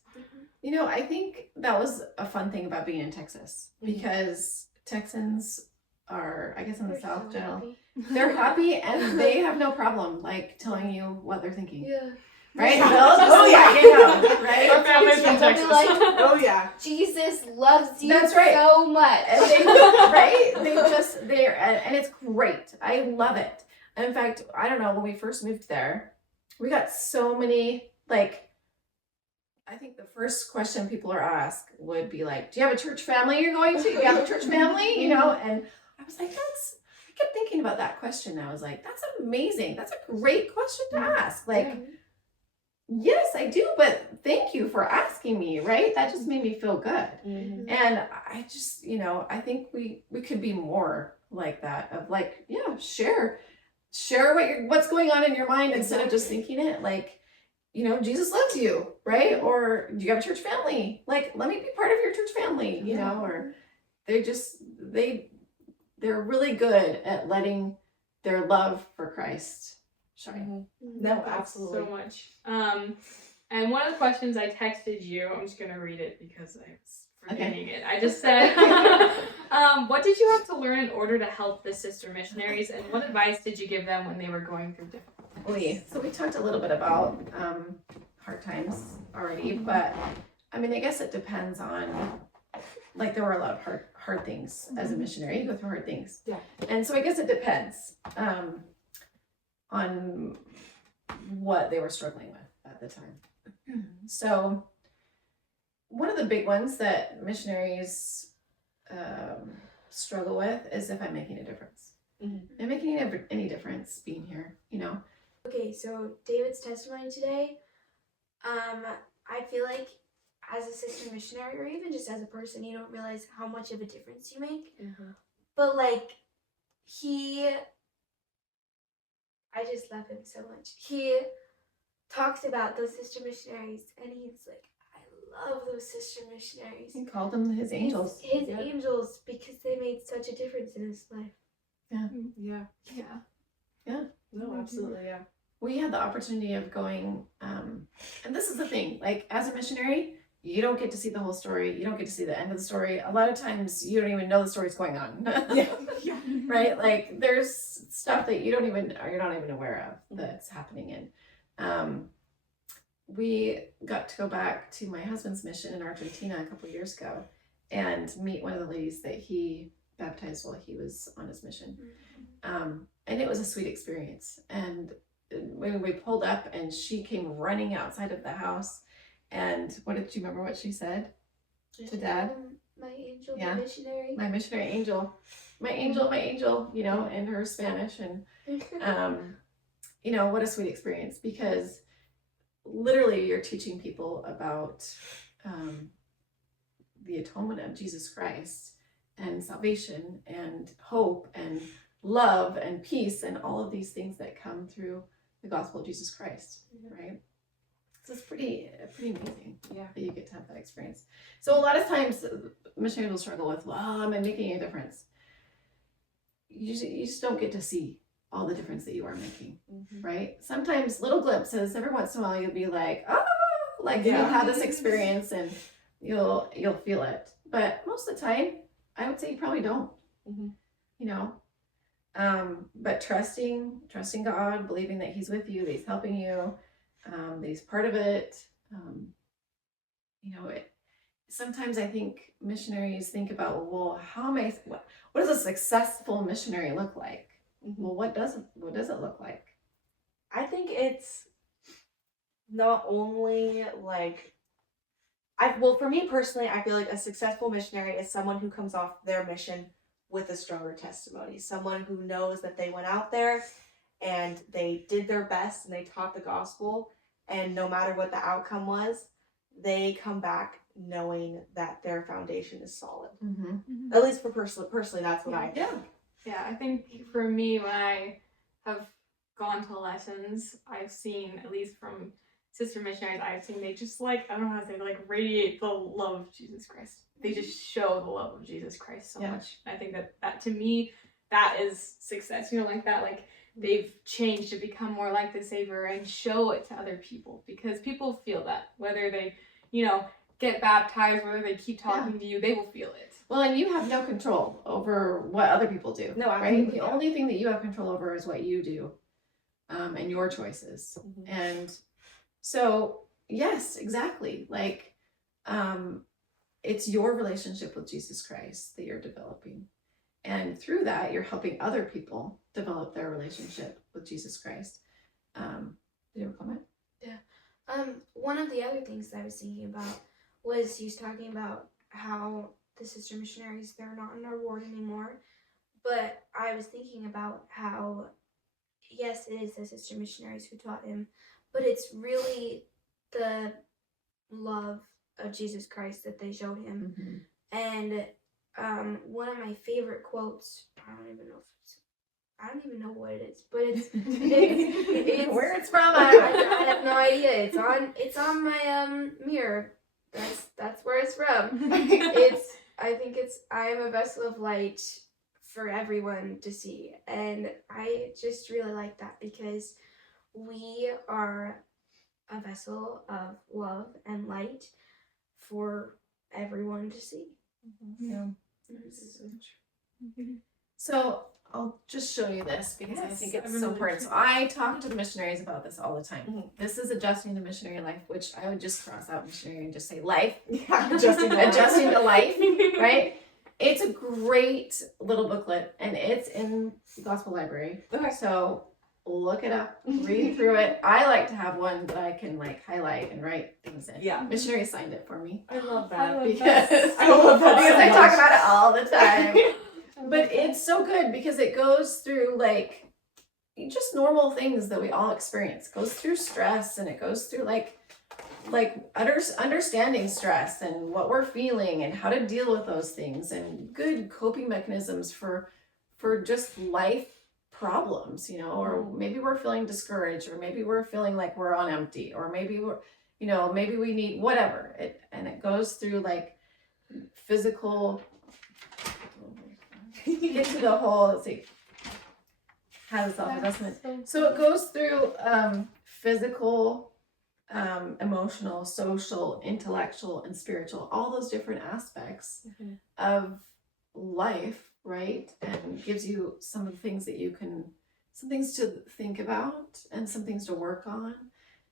You know, I think that was a fun thing about being in Texas, because Texans are, I guess in the South, so happy. They're happy, and they have no problem, like, telling you what they're thinking. Yeah. Right? They'll just let you know, right? Our family's from They'll be Texas. like, Oh yeah. Jesus loves you That's right. so much. And they, right? And it's great. I love it. And in fact, I don't know, when we first moved there, we got so many, like, I think the first question people are asked would be like, do you have a church family you're going to? Do you have a church family? You know, and I was like, I kept thinking about that question. I was like, that's amazing. That's a great question to ask. Like, yes, I do, but thank you for asking me, right? That just made me feel good. And I just, you know, I think we could be more like that, of like, yeah, share what's going on in your mind instead of just thinking it. Like, you know, Jesus loves you, right? Or do you have a church family? Like, let me be part of your church family, you know? Or they're really good at letting their love for Christ shine. No, absolutely. So much. And one of the questions I texted you, I'm just gonna read it because I was forgetting it. I just said, what did you have to learn in order to help the sister missionaries, and what advice did you give them when they were going through difficulties? So we talked a little bit about hard times already, but I mean, I guess it depends on, like, there were a lot of hard things as a missionary. You go through hard things. Yeah. And so I guess it depends on what they were struggling with at the time. So one of the big ones that missionaries struggle with is if I'm making a difference. Am I making any difference being here, you know? Okay, so David's testimony today, I feel like as a sister missionary, or even just as a person, you don't realize how much of a difference you make. but like I just love him so much. He talks about those sister missionaries, and he's like, I love those sister missionaries. He called them his angels. His angels, because they made such a difference in his life. Yeah. Yeah. No, absolutely, yeah. We had the opportunity of going, and this is the thing, like as a missionary, you don't get to see the whole story. You don't get to see the end of the story. A lot of times you don't even know the story's going on. Yeah. Right? Like there's stuff that you're not even aware of that's happening. And we got to go back to my husband's mission in Argentina a couple of years ago and meet one of the ladies that he baptized while he was on his mission. And it was a sweet experience. And when we pulled up and she came running outside of the house, and what did you remember what she said to Dad? My angel, Yeah. my missionary. My missionary angel, my angel, you know, in her Spanish. And, you know, what a sweet experience, because literally you're teaching people about the atonement of Jesus Christ and salvation and hope and love and peace and all of these things that come through the gospel of Jesus Christ, right? So it's pretty amazing, that you get to have that experience. So a lot of times missionaries will struggle with, well, am I making a difference? You just don't get to see all the difference that you are making, right? Sometimes little glimpses, every once in a while you'll be like, oh, like you'll have this experience and you'll feel it. But most of the time, I would say you probably don't, you know? But trusting God, believing that he's with you, that he's helping you, that he's part of it. You know, sometimes I think missionaries think about, well, what does a successful missionary look like? Well, what does it look like? I think it's not only like, for me personally, I feel like a successful missionary is someone who comes off their mission with a stronger testimony, someone who knows that they went out there and they did their best and they taught the gospel, and no matter what the outcome was, they come back knowing that their foundation is solid. At least for personally, that's what I think. Yeah, I think for me, when I have gone to lessons, I've seen, at least from sister missionaries I've seen, they just I don't know how to say, radiate the love of Jesus Christ. They just show the love of Jesus Christ so much. I think that to me, that is success. You know, they've changed to become more like the Savior and show it to other people, because people feel that, whether they, get baptized, whether they keep talking to you, they will feel it. Well, and you have no control over what other people do. No, right? The only thing that you have control over is what you do, and your choices. And so, yes, exactly. It's your relationship with Jesus Christ that you're developing. And through that, you're helping other people develop their relationship with Jesus Christ. Did you have a comment? Yeah. One of the other things that I was thinking about was he was talking about how the sister missionaries, they're not in our ward anymore. But I was thinking about how, yes, it is the sister missionaries who taught him, but it's really the love of Jesus Christ that they showed him. And one of my favorite quotes, I don't even know what it is, but it's where it's from. I have no idea. It's on my mirror. That's where it's from. I am a vessel of light for everyone to see, and I just really like that, because we are a vessel of love and light for everyone to see. So I'll just show you this, because I think it's so important. So I talk to the missionaries about this all the time. This is adjusting to missionary life, which I would just cross out missionary and just say life. Adjusting to life, right? It's a great little booklet, and it's in the Gospel Library. Okay. So look it up, read through it. I like to have one that I can highlight and write things in. Yeah. Missionary signed it for me. I love that. I love that because I talk about it all the time. But it's so good because it goes through just normal things that we all experience. It goes through stress, and it goes through understanding stress and what we're feeling and how to deal with those things and good coping mechanisms for just life problems, or maybe we're feeling discouraged, or maybe we're feeling like we're on empty, or maybe we're, maybe we need whatever and it goes through like physical, get to the whole, let's see, has self-assessment. So it goes through physical, emotional, social, intellectual, and spiritual, all those different aspects of life, right? And gives you some of the things that some things to think about and some things to work on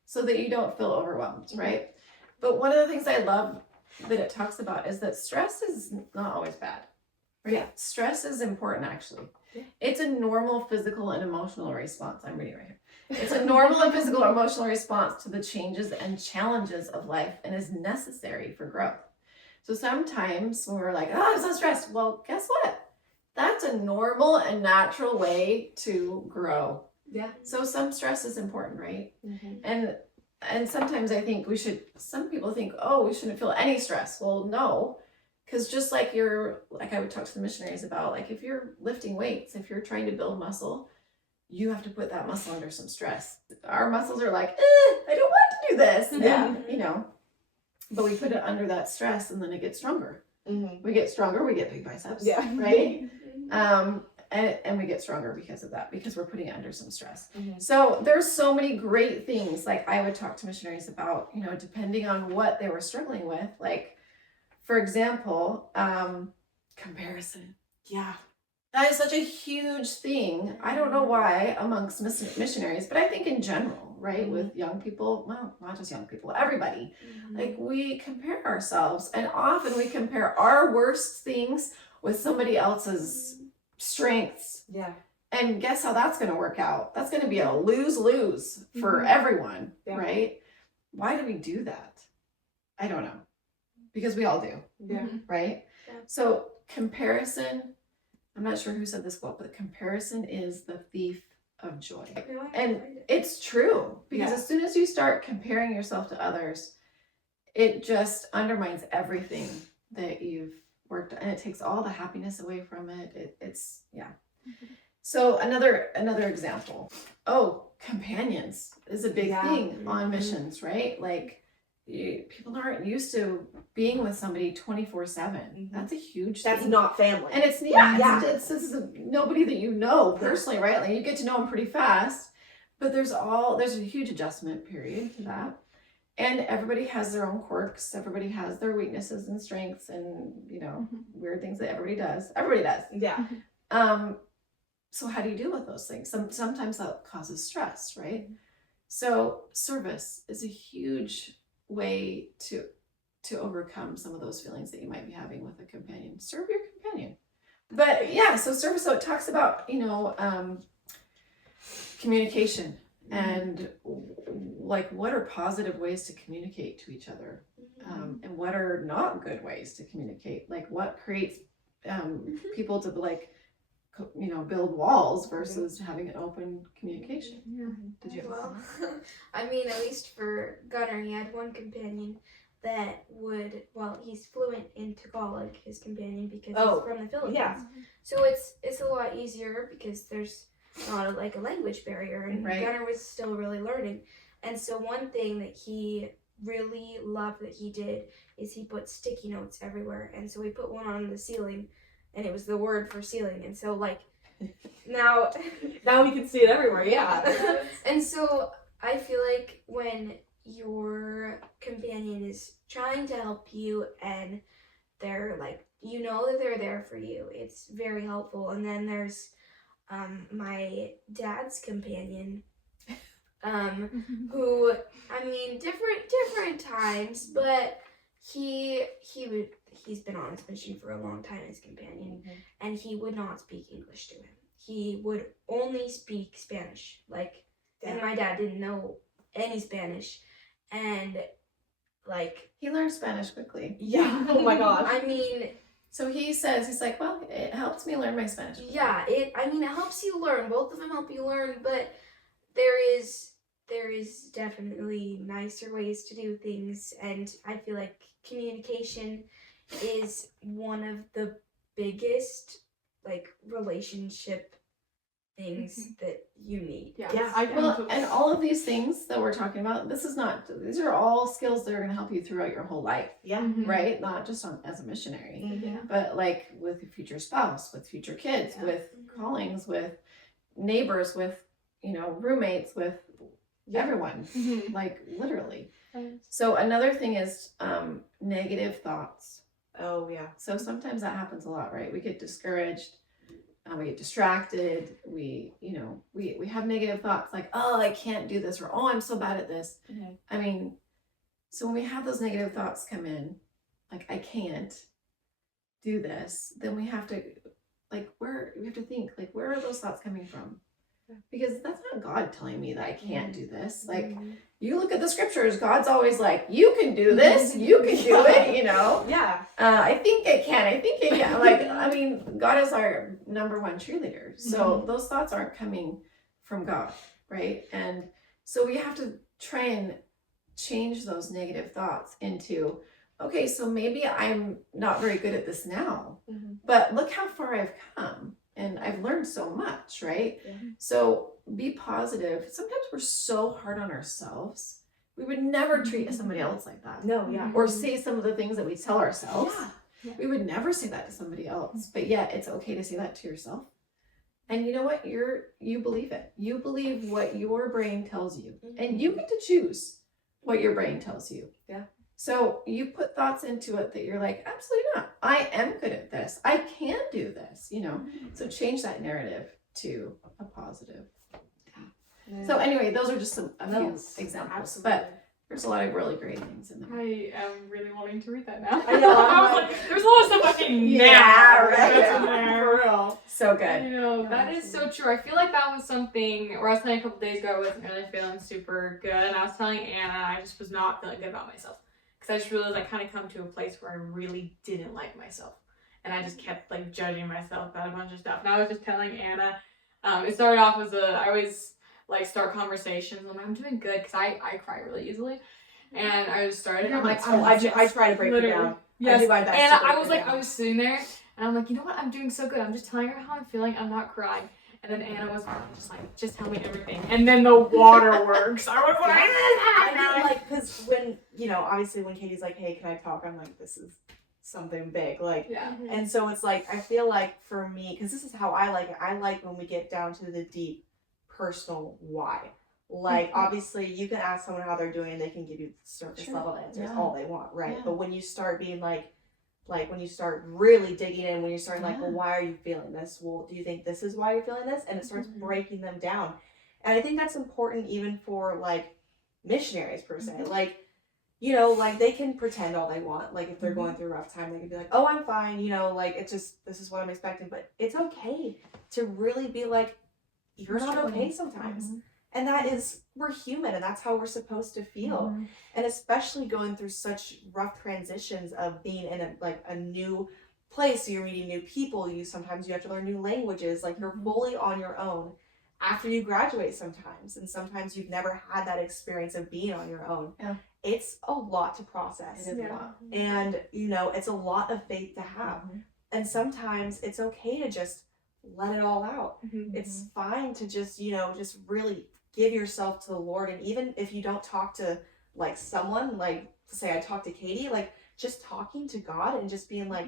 so that you don't feel overwhelmed, right? But one of the things I love that it talks about is that stress is not always bad, right? Yeah. Stress is important, actually. Yeah. It's a normal physical and emotional response. I'm reading right here. It's a normal and physical or emotional response to the changes and challenges of life and is necessary for growth. So sometimes when we're like, oh, I'm so stressed. Well, guess what? That's a normal and natural way to grow. Yeah. So some stress is important, right? Mm-hmm. And sometimes I think some people think, oh, we shouldn't feel any stress. Well, no, because just like I would talk to the missionaries about, like if you're lifting weights, if you're trying to build muscle, you have to put that muscle under some stress. Our muscles are like, I don't want to do this. Yeah. And, but we put it under that stress and then it gets stronger. Mm-hmm. We get stronger, we get big biceps. Yeah. Right? And we get stronger because of that, because we're putting it under some stress. Mm-hmm. So there's so many great things. Like I would talk to missionaries about, depending on what they were struggling with, like, for example, comparison. Yeah. That is such a huge thing. I don't know why amongst missionaries, but I think in general, right? With young people, well, not just young people, everybody. Like we compare ourselves, and often we compare our worst things with somebody else's strengths. Yeah. And guess how that's going to work out? That's going to be a lose-lose for everyone, right? Why do we do that? I don't know. Because we all do, Yeah. right? Yeah. So comparison, I'm not sure who said this quote, but comparison is the thief of joy. And it's true, because as soon as you start comparing yourself to others, it just undermines everything that you've worked on, and it takes all the happiness away from it. It's So another example. Oh, companions is a big thing on missions, right? Like people aren't used to being with somebody 24/7. That's a huge That's thing. not family. And it's it's nobody that you know personally, right? Like you get to know them pretty fast, but there's a huge adjustment period to that. And everybody has their own quirks. Everybody has their weaknesses and strengths and, weird things that everybody does. Everybody does. Yeah. So how do you deal with those things? Sometimes that causes stress, right? So service is a huge way to overcome some of those feelings that you might be having with a companion. Serve your companion. But so service, so it talks about, communication and like what are positive ways to communicate to each other, and what are not good ways to communicate, like what creates people to like build walls versus having an open communication. Did you I mean, at least for Gunnar, he had one companion that he's fluent in Tagalog, his companion, because he's from the Philippines. Yeah. So it's a lot easier because there's not a language barrier, and Gunnar was still really learning. And so one thing that he really loved that he did is he put sticky notes everywhere. And so we put one on the ceiling, and it was the word for ceiling. And so now we can see it everywhere. Yeah. And so I feel like when your companion is trying to help you and they're that they're there for you, it's very helpful. And then there's my dad's companion, who, I mean, different times, but he's been on his mission for a long time, his companion, and he would not speak English to him. He would only speak Spanish, and my dad didn't know any Spanish, and he learned Spanish quickly. Yeah. Oh my gosh. I mean, so he's like, well, it helps me learn my Spanish. Yeah, it helps you learn. Both of them help you learn, but there is there is definitely nicer ways to do things, and I feel like communication is one of the biggest like relationship things that you need. Yeah, Well, and all of these things that we're talking about, these are all skills that are going to help you throughout your whole life, yeah. right? Not just as a missionary, Mhm. but like with your future spouse, with future kids, Yeah. with callings, with neighbors, with, roommates, with everyone, like literally. So another thing is negative thoughts. Oh yeah. So sometimes that happens a lot, right? We get discouraged. We get distracted. We have negative thoughts like, oh, I can't do this, or oh, I'm so bad at this. Mhm. I mean, so when we have those negative thoughts come in, like I can't do this, then we have to think like, where are those thoughts coming from? Because that's not God telling me that I can't do this. Like, you look at the scriptures, God's always like, you can do this, you can do it, Yeah. I think I can. I think I can. Like, I mean, God is our number one cheerleader. So those thoughts aren't coming from God, right? And so we have to try and change those negative thoughts into, okay, so maybe I'm not very good at this now, but look how far I've come. And I've learned so much, right? Yeah. So be positive. Sometimes we're so hard on ourselves. We would never treat somebody else like that. No, yeah. Or say some of the things that we tell ourselves. Yeah. We would never say that to somebody else. But yeah, it's okay to say that to yourself. And you know what? You believe it. You believe what your brain tells you. And you get to choose what your brain tells you. Yeah. So you put thoughts into it that you're like, absolutely not. I am good at this. I can do this, So change that narrative to a positive. Yeah. So anyway, those are just a few examples. Absolutely. But there's a lot of really great things in them. I am really wanting to read that now. I know, I'm I was like- like, there's a lot of stuff I can Yeah, right. That's in there. For real. So good. That is so true. I feel like that was something where I was telling a couple days ago I wasn't really feeling super good, and I was telling Anna I just was not feeling good about myself. Because I just realized I kind of come to a place where I really didn't like myself. And I just kept like judging myself about a bunch of stuff. And I was just telling Anna, it started off as I always like start conversations. I'm like, I'm doing good because I cry really easily. And I just started, I'm like, I try to break it down. Yes. I do my best And to break I was it like, down. I was sitting there and I'm like, you know what? I'm doing so good. I'm just telling her how I'm feeling. I'm not crying. And then Anna was just like, just tell me everything. And then the waterworks. I was like, I mean, like, because when, obviously when Katie's like, hey, can I talk? I'm like, this is something big. Like, yeah. and so it's like, I feel like for me, because this is how I like it, I like when we get down to the deep personal why. Like, obviously, you can ask someone how they're doing and they can give you surface level answers all they want, right? Yeah. But when you start being like when you start really digging in, when you start like, well, why are you feeling this? Well, do you think this is why you're feeling this? And it starts breaking them down. And I think that's important even for like missionaries per se. Like, like they can pretend all they want. Like if they're going through a rough time, they can be like, oh, I'm fine. Like it's just, this is what I'm expecting. But it's okay to really be like, you're not okay sometimes. And that is, we're human and that's how we're supposed to feel. And especially going through such rough transitions of being in a new place. So you're meeting new people. Sometimes you have to learn new languages. Like you're fully on your own after you graduate sometimes. And sometimes you've never had that experience of being on your own. Yeah. It's a lot to process. It is a lot. And, it's a lot of faith to have. And sometimes it's okay to just let it all out. It's fine to just, just really give yourself to the Lord. And even if you don't talk to like someone, like say I talk to Katie, like just talking to God and just being like,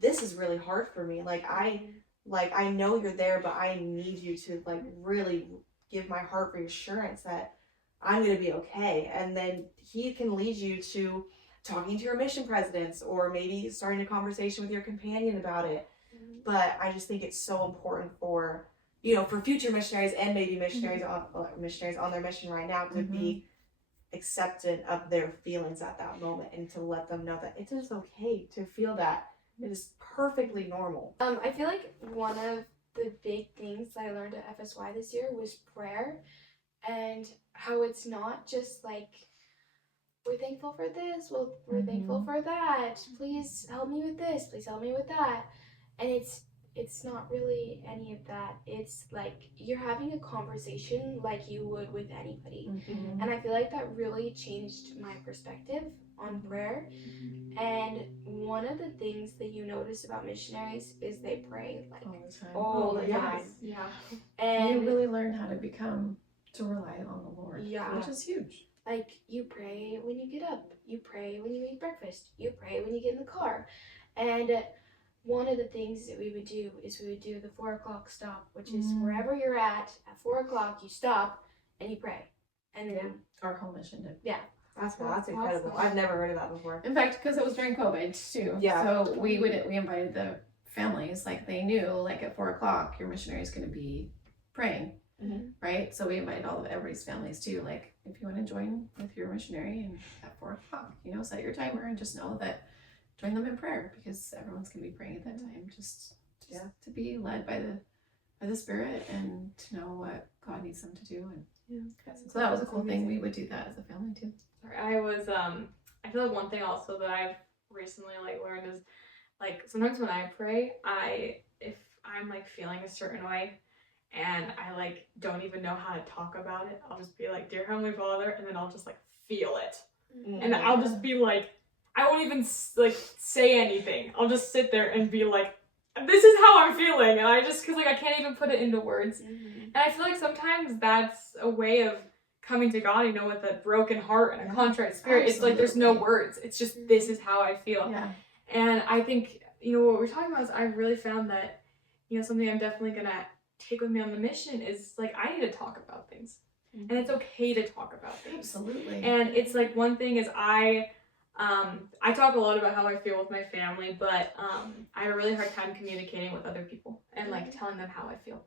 this is really hard for me. Like I know you're there, but I need you to like really give my heart reassurance that I'm going to be okay. And then he can lead you to talking to your mission presidents or maybe starting a conversation with your companion about it. But I just think it's so important for for future missionaries and maybe missionaries on their mission right now to be acceptant of their feelings at that moment and to let them know that it is okay to feel that. It is perfectly normal. I feel like one of the big things that I learned at FSY this year was prayer, and how it's not just like, we're thankful for this, well, we're thankful for that, please help me with this, please help me with that. And it's not really any of that. It's like you're having a conversation like you would with anybody. Mm-hmm. And I feel like that really changed my perspective on prayer. And one of the things that you notice about missionaries is they pray like All the time. all the yes. time. Yeah. And You really learn how to rely on the Lord. Yeah. Which is huge. like you pray when you get up, you pray when you eat breakfast, you pray when you get in the car. And one of the things that we would do is we would do the 4 o'clock stop, which is wherever you're at 4 o'clock, you stop and you pray. And then Our whole mission did. That's That's incredible. awesome. I've never heard of that before. In fact, because it was during COVID too. Yeah. So we invited the families, like they knew, like at 4 o'clock, your missionary is going to be praying, right? So we invited everybody's families too. Like, if you want to join with your missionary, and at 4 o'clock, set your timer and just know that join them in prayer, because everyone's going to be praying at that time. Just to be led by the Spirit and to know what God needs them to do. And so that was a cool thing. We would do that as a family too. I was I feel like one thing also that I've recently like learned is like sometimes when I pray, if I'm like feeling a certain way and I like don't even know how to talk about it, I'll just be like, "Dear Heavenly Father," and then I'll just like feel it. And I'll just be like, I won't even like say anything. I'll just sit there and be like, this is how I'm feeling. And I just, cause like I can't even put it into words. And I feel like sometimes that's a way of coming to God, with a broken heart and a contrite spirit. It's like there's no words. It's just, this is how I feel. Yeah. And I think, what we're talking about is I really found that, something I'm definitely gonna take with me on the mission is like I need to talk about things. And it's okay to talk about things. Absolutely. And it's like one thing is I talk a lot about how I feel with my family, but I have a really hard time communicating with other people and like telling them how I feel.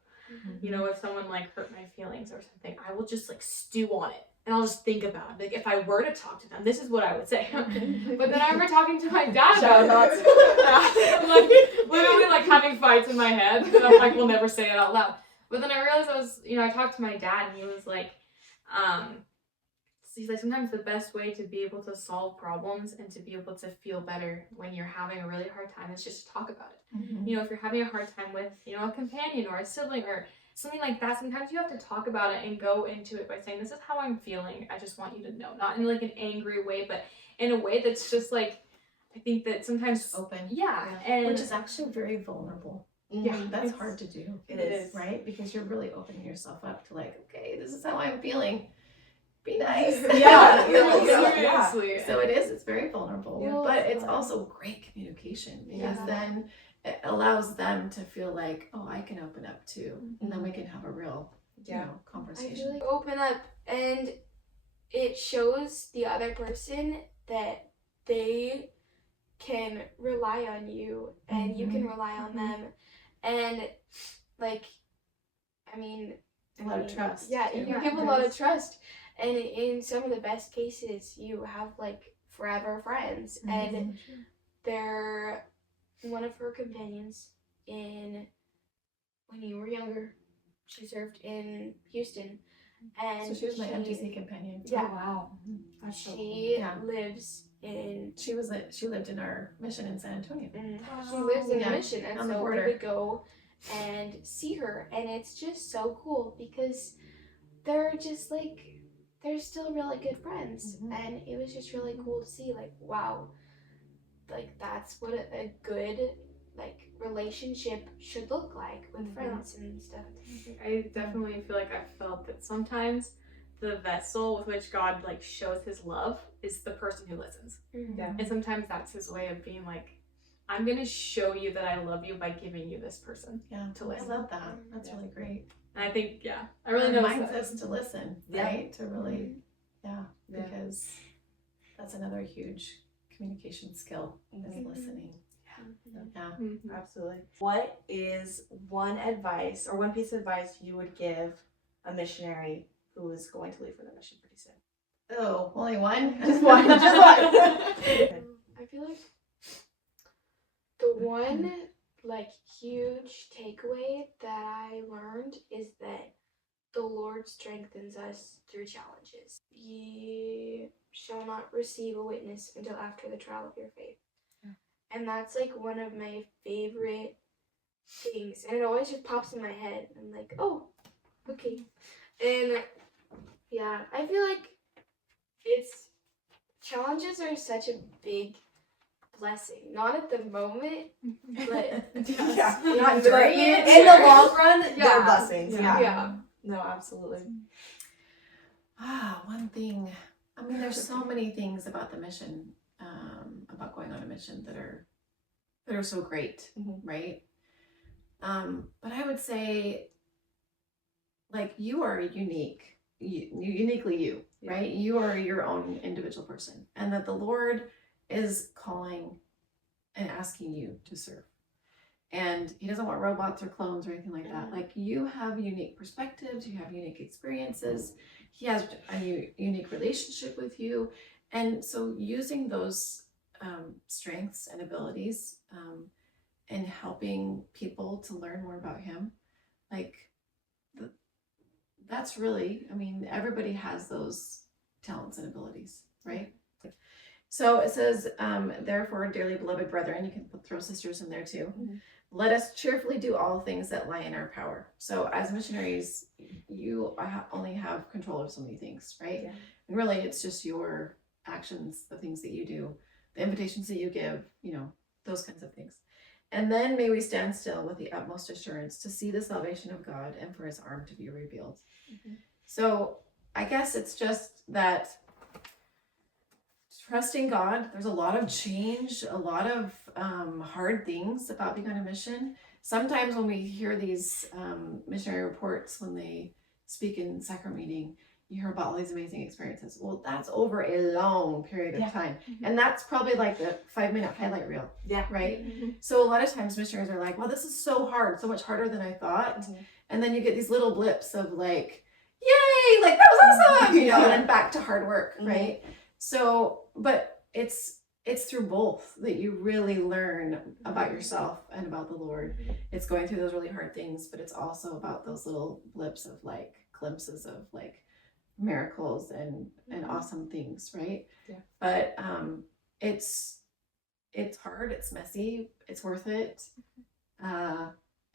If someone like hurt my feelings or something, I will just like stew on it and I'll just think about it. Like if I were to talk to them, this is what I would say. But then I remember talking to my dad about it. Like literally like having fights in my head. And I'm like, we'll never say it out loud. But then I realized I talked to my dad and he was like, he's like, sometimes the best way to be able to solve problems and to be able to feel better when you're having a really hard time is just to talk about it. If you're having a hard time with, a companion or a sibling or something like that, sometimes you have to talk about it and go into it by saying, this is how I'm feeling. I just want you to know. Not in like an angry way, but in a way that's just like, I think that sometimes open. Yeah. And which is actually very vulnerable. Yeah, That's hard to do. It is. Right? Because you're really opening yourself up to like, okay, this is how I'm feeling. Be nice. Yeah. Seriously. So it's very vulnerable. Yeah. But it's also great communication, because then it allows them to feel like, oh, I can open up too. And then we can have a real I conversation. feel like open up and it shows the other person that they can rely on you and you can rely on them. And like, A lot of trust. Yeah, too. you give a lot of trust. And in some of the best cases, you have like forever friends. And they're one of her companions when you were younger. She served in Houston. And So she was my MTC companion. Yeah. Oh, wow. That's so She cool. lives in. She lived in our mission in San Antonio. She lives in Yeah, the mission, and on the so we border. would go and see her, and it's just so cool because they're just like they're still really good friends, and it was just really cool to see. Like, wow, like that's what a good like relationship should look like with friends and stuff. I definitely feel like I've felt that sometimes the vessel with which God like shows his love is the person who listens. Yeah. And sometimes that's his way of being like, I'm gonna show you that I love you by giving you this person. Yeah, To I listen. love that. That's really great. And I think, I really It noticed reminds that. us to listen, Yeah. right? To really, Yeah. because that's another huge communication skill is listening. Yeah. Mhm. Absolutely. What is one advice or one piece of advice you would give a missionary who is going to leave for the mission pretty soon? Oh, only one? Just one. Just one. I feel like the one like huge takeaway that I learned is that the Lord strengthens us through challenges. Ye shall not receive a witness until after the trial of your faith. And that's like one of my favorite things, and it always just pops in my head. I'm like, oh, okay. And yeah, I feel like challenges are such a big blessing. Not at the moment, but Yeah. Not during it. In the long run, they're Yeah. blessings. Yeah. Yeah. No, absolutely. One thing. I mean, there's so many things about the mission, about going on a mission that are so great, Mhm. right? But I would say, like, you are unique, uniquely you, Yeah. right? You are your own individual person, and that the Lord is calling and asking you to serve. And He doesn't want robots or clones or anything like that. Like, you have unique perspectives, you have unique experiences. He has a unique relationship with you, and so using those strengths and abilities, and helping people to learn more about Him, like, that's really, I mean, everybody has those talents and abilities, right? So it says, therefore, dearly beloved brethren, you can throw sisters in there too. Mhm. Let us cheerfully do all things that lie in our power. So as missionaries, you only have control of so many things, right? Yeah. And really, it's just your actions, the things that you do, the invitations that you give, those kinds of things. And then may we stand still with the utmost assurance to see the salvation of God and for His arm to be revealed. Mhm. So I guess it's just that trusting God. There's a lot of change, a lot of hard things about being on a mission. Sometimes when we hear these missionary reports, when they speak in sacrament meeting, you hear about all these amazing experiences. Well, that's over a long period of time. Mhm. And that's probably like the 5-minute highlight reel. Yeah. Right? Mhm. So a lot of times missionaries are like, well, this is so hard, so much harder than I thought. Mhm. And then you get these little blips of like, yay, like that was awesome, and then back to hard work, Mhm. right? So, but it's through both that you really learn about yourself and about the Lord. It's going through those really hard things, but it's also about those little blips of like glimpses of like miracles and awesome things, right? Yeah. But it's hard, it's messy, it's worth it.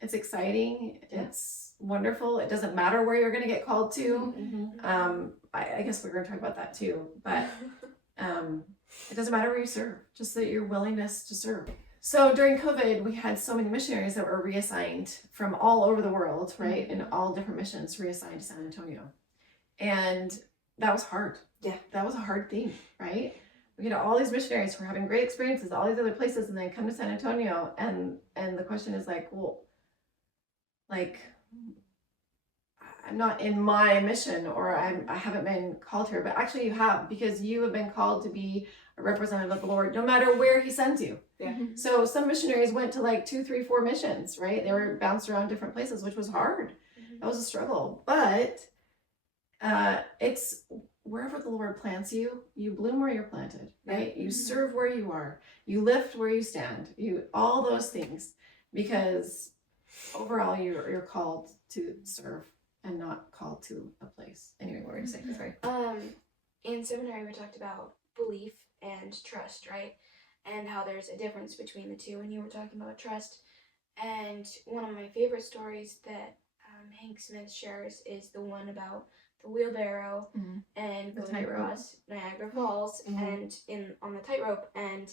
It's exciting, Yeah. it's wonderful. It doesn't matter where you're going to get called to. Mhm. I guess we're going to talk about that too, but it doesn't matter where you serve, just that your willingness to serve. So during COVID, we had so many missionaries that were reassigned from all over the world, right? In all different missions, reassigned to San Antonio. And that was hard. Yeah. That was a hard thing, right? We had all these missionaries who were having great experiences, all these other places, and then come to San Antonio, and the question is like, well, like, I'm not in my mission, or I haven't been called here, but actually you have, because you have been called to be a representative of the Lord, no matter where He sends you. Yeah. So some missionaries went to like 2, 3, 4 missions, right? They were bounced around different places, which was hard. That was a struggle, but it's wherever the Lord plants you, you bloom where you're planted, right? You serve where you are, you lift where you stand, all those things, because overall you're called to serve and not called to a place. Anyway, what were you saying? Sorry. In seminary we talked about belief and trust, right? And how there's a difference between the two, and you were talking about trust. And one of my favorite stories that Hank Smith shares is the one about the wheelbarrow and The going tightrope. across Niagara Falls and on the tightrope, and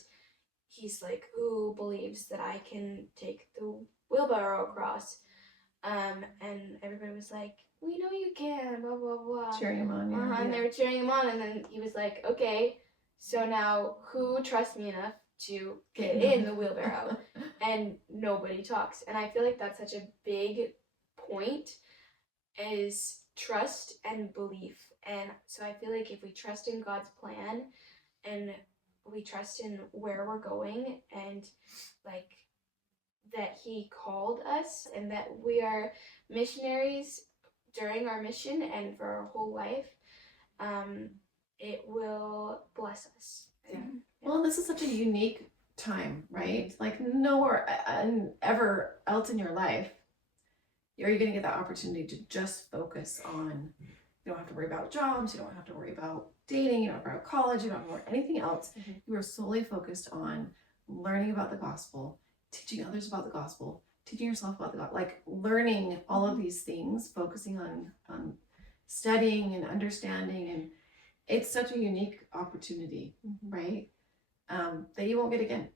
he's like, who believes that I can take the wheelbarrow across? And everybody was like, we know you can, blah blah blah. Cheering him on, yeah. And they were cheering him on, and then he was like, okay, so now who trusts me enough to get in the wheelbarrow? And nobody talks. And I feel like that's such a big point, is trust and belief. And so I feel like if we trust in God's plan and we trust in where we're going, and like that He called us and that we are missionaries during our mission and for our whole life, it will bless us. Yeah. Well, this is such a unique time, right? Like nowhere ever else in your life are you going to get that opportunity to just focus on, you don't have to worry about jobs, you don't have to worry about dating, you don't have to worry about college, you don't have to worry about anything else. You are solely focused on learning about the gospel, teaching others about the gospel, teaching yourself about the God, like learning all of these things, focusing on studying and understanding, and it's such a unique opportunity, right? That you won't get again.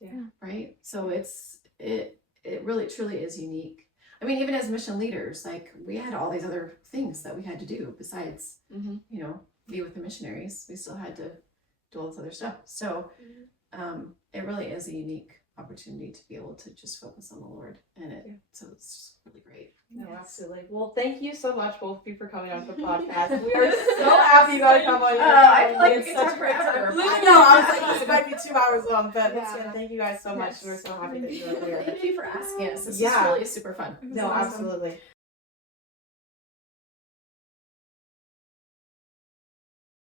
Yeah. Right. So it really truly is unique. I mean, even as mission leaders, like we had all these other things that we had to do besides, you know, be with the missionaries. We still had to do all this other stuff. So it really is a unique opportunity to be able to just focus on the Lord, and so it's really great. No, absolutely. Well, thank you so much, both of you, for coming on the podcast. We are so happy you got to come on. I feel like we It's could such talk a great forever. time. I know. I was like, this might be 2 hours long, but Yeah. again, thank you guys so much. We're so happy that you were here. Thank you for asking us. This is Yeah. really super fun. No, absolutely.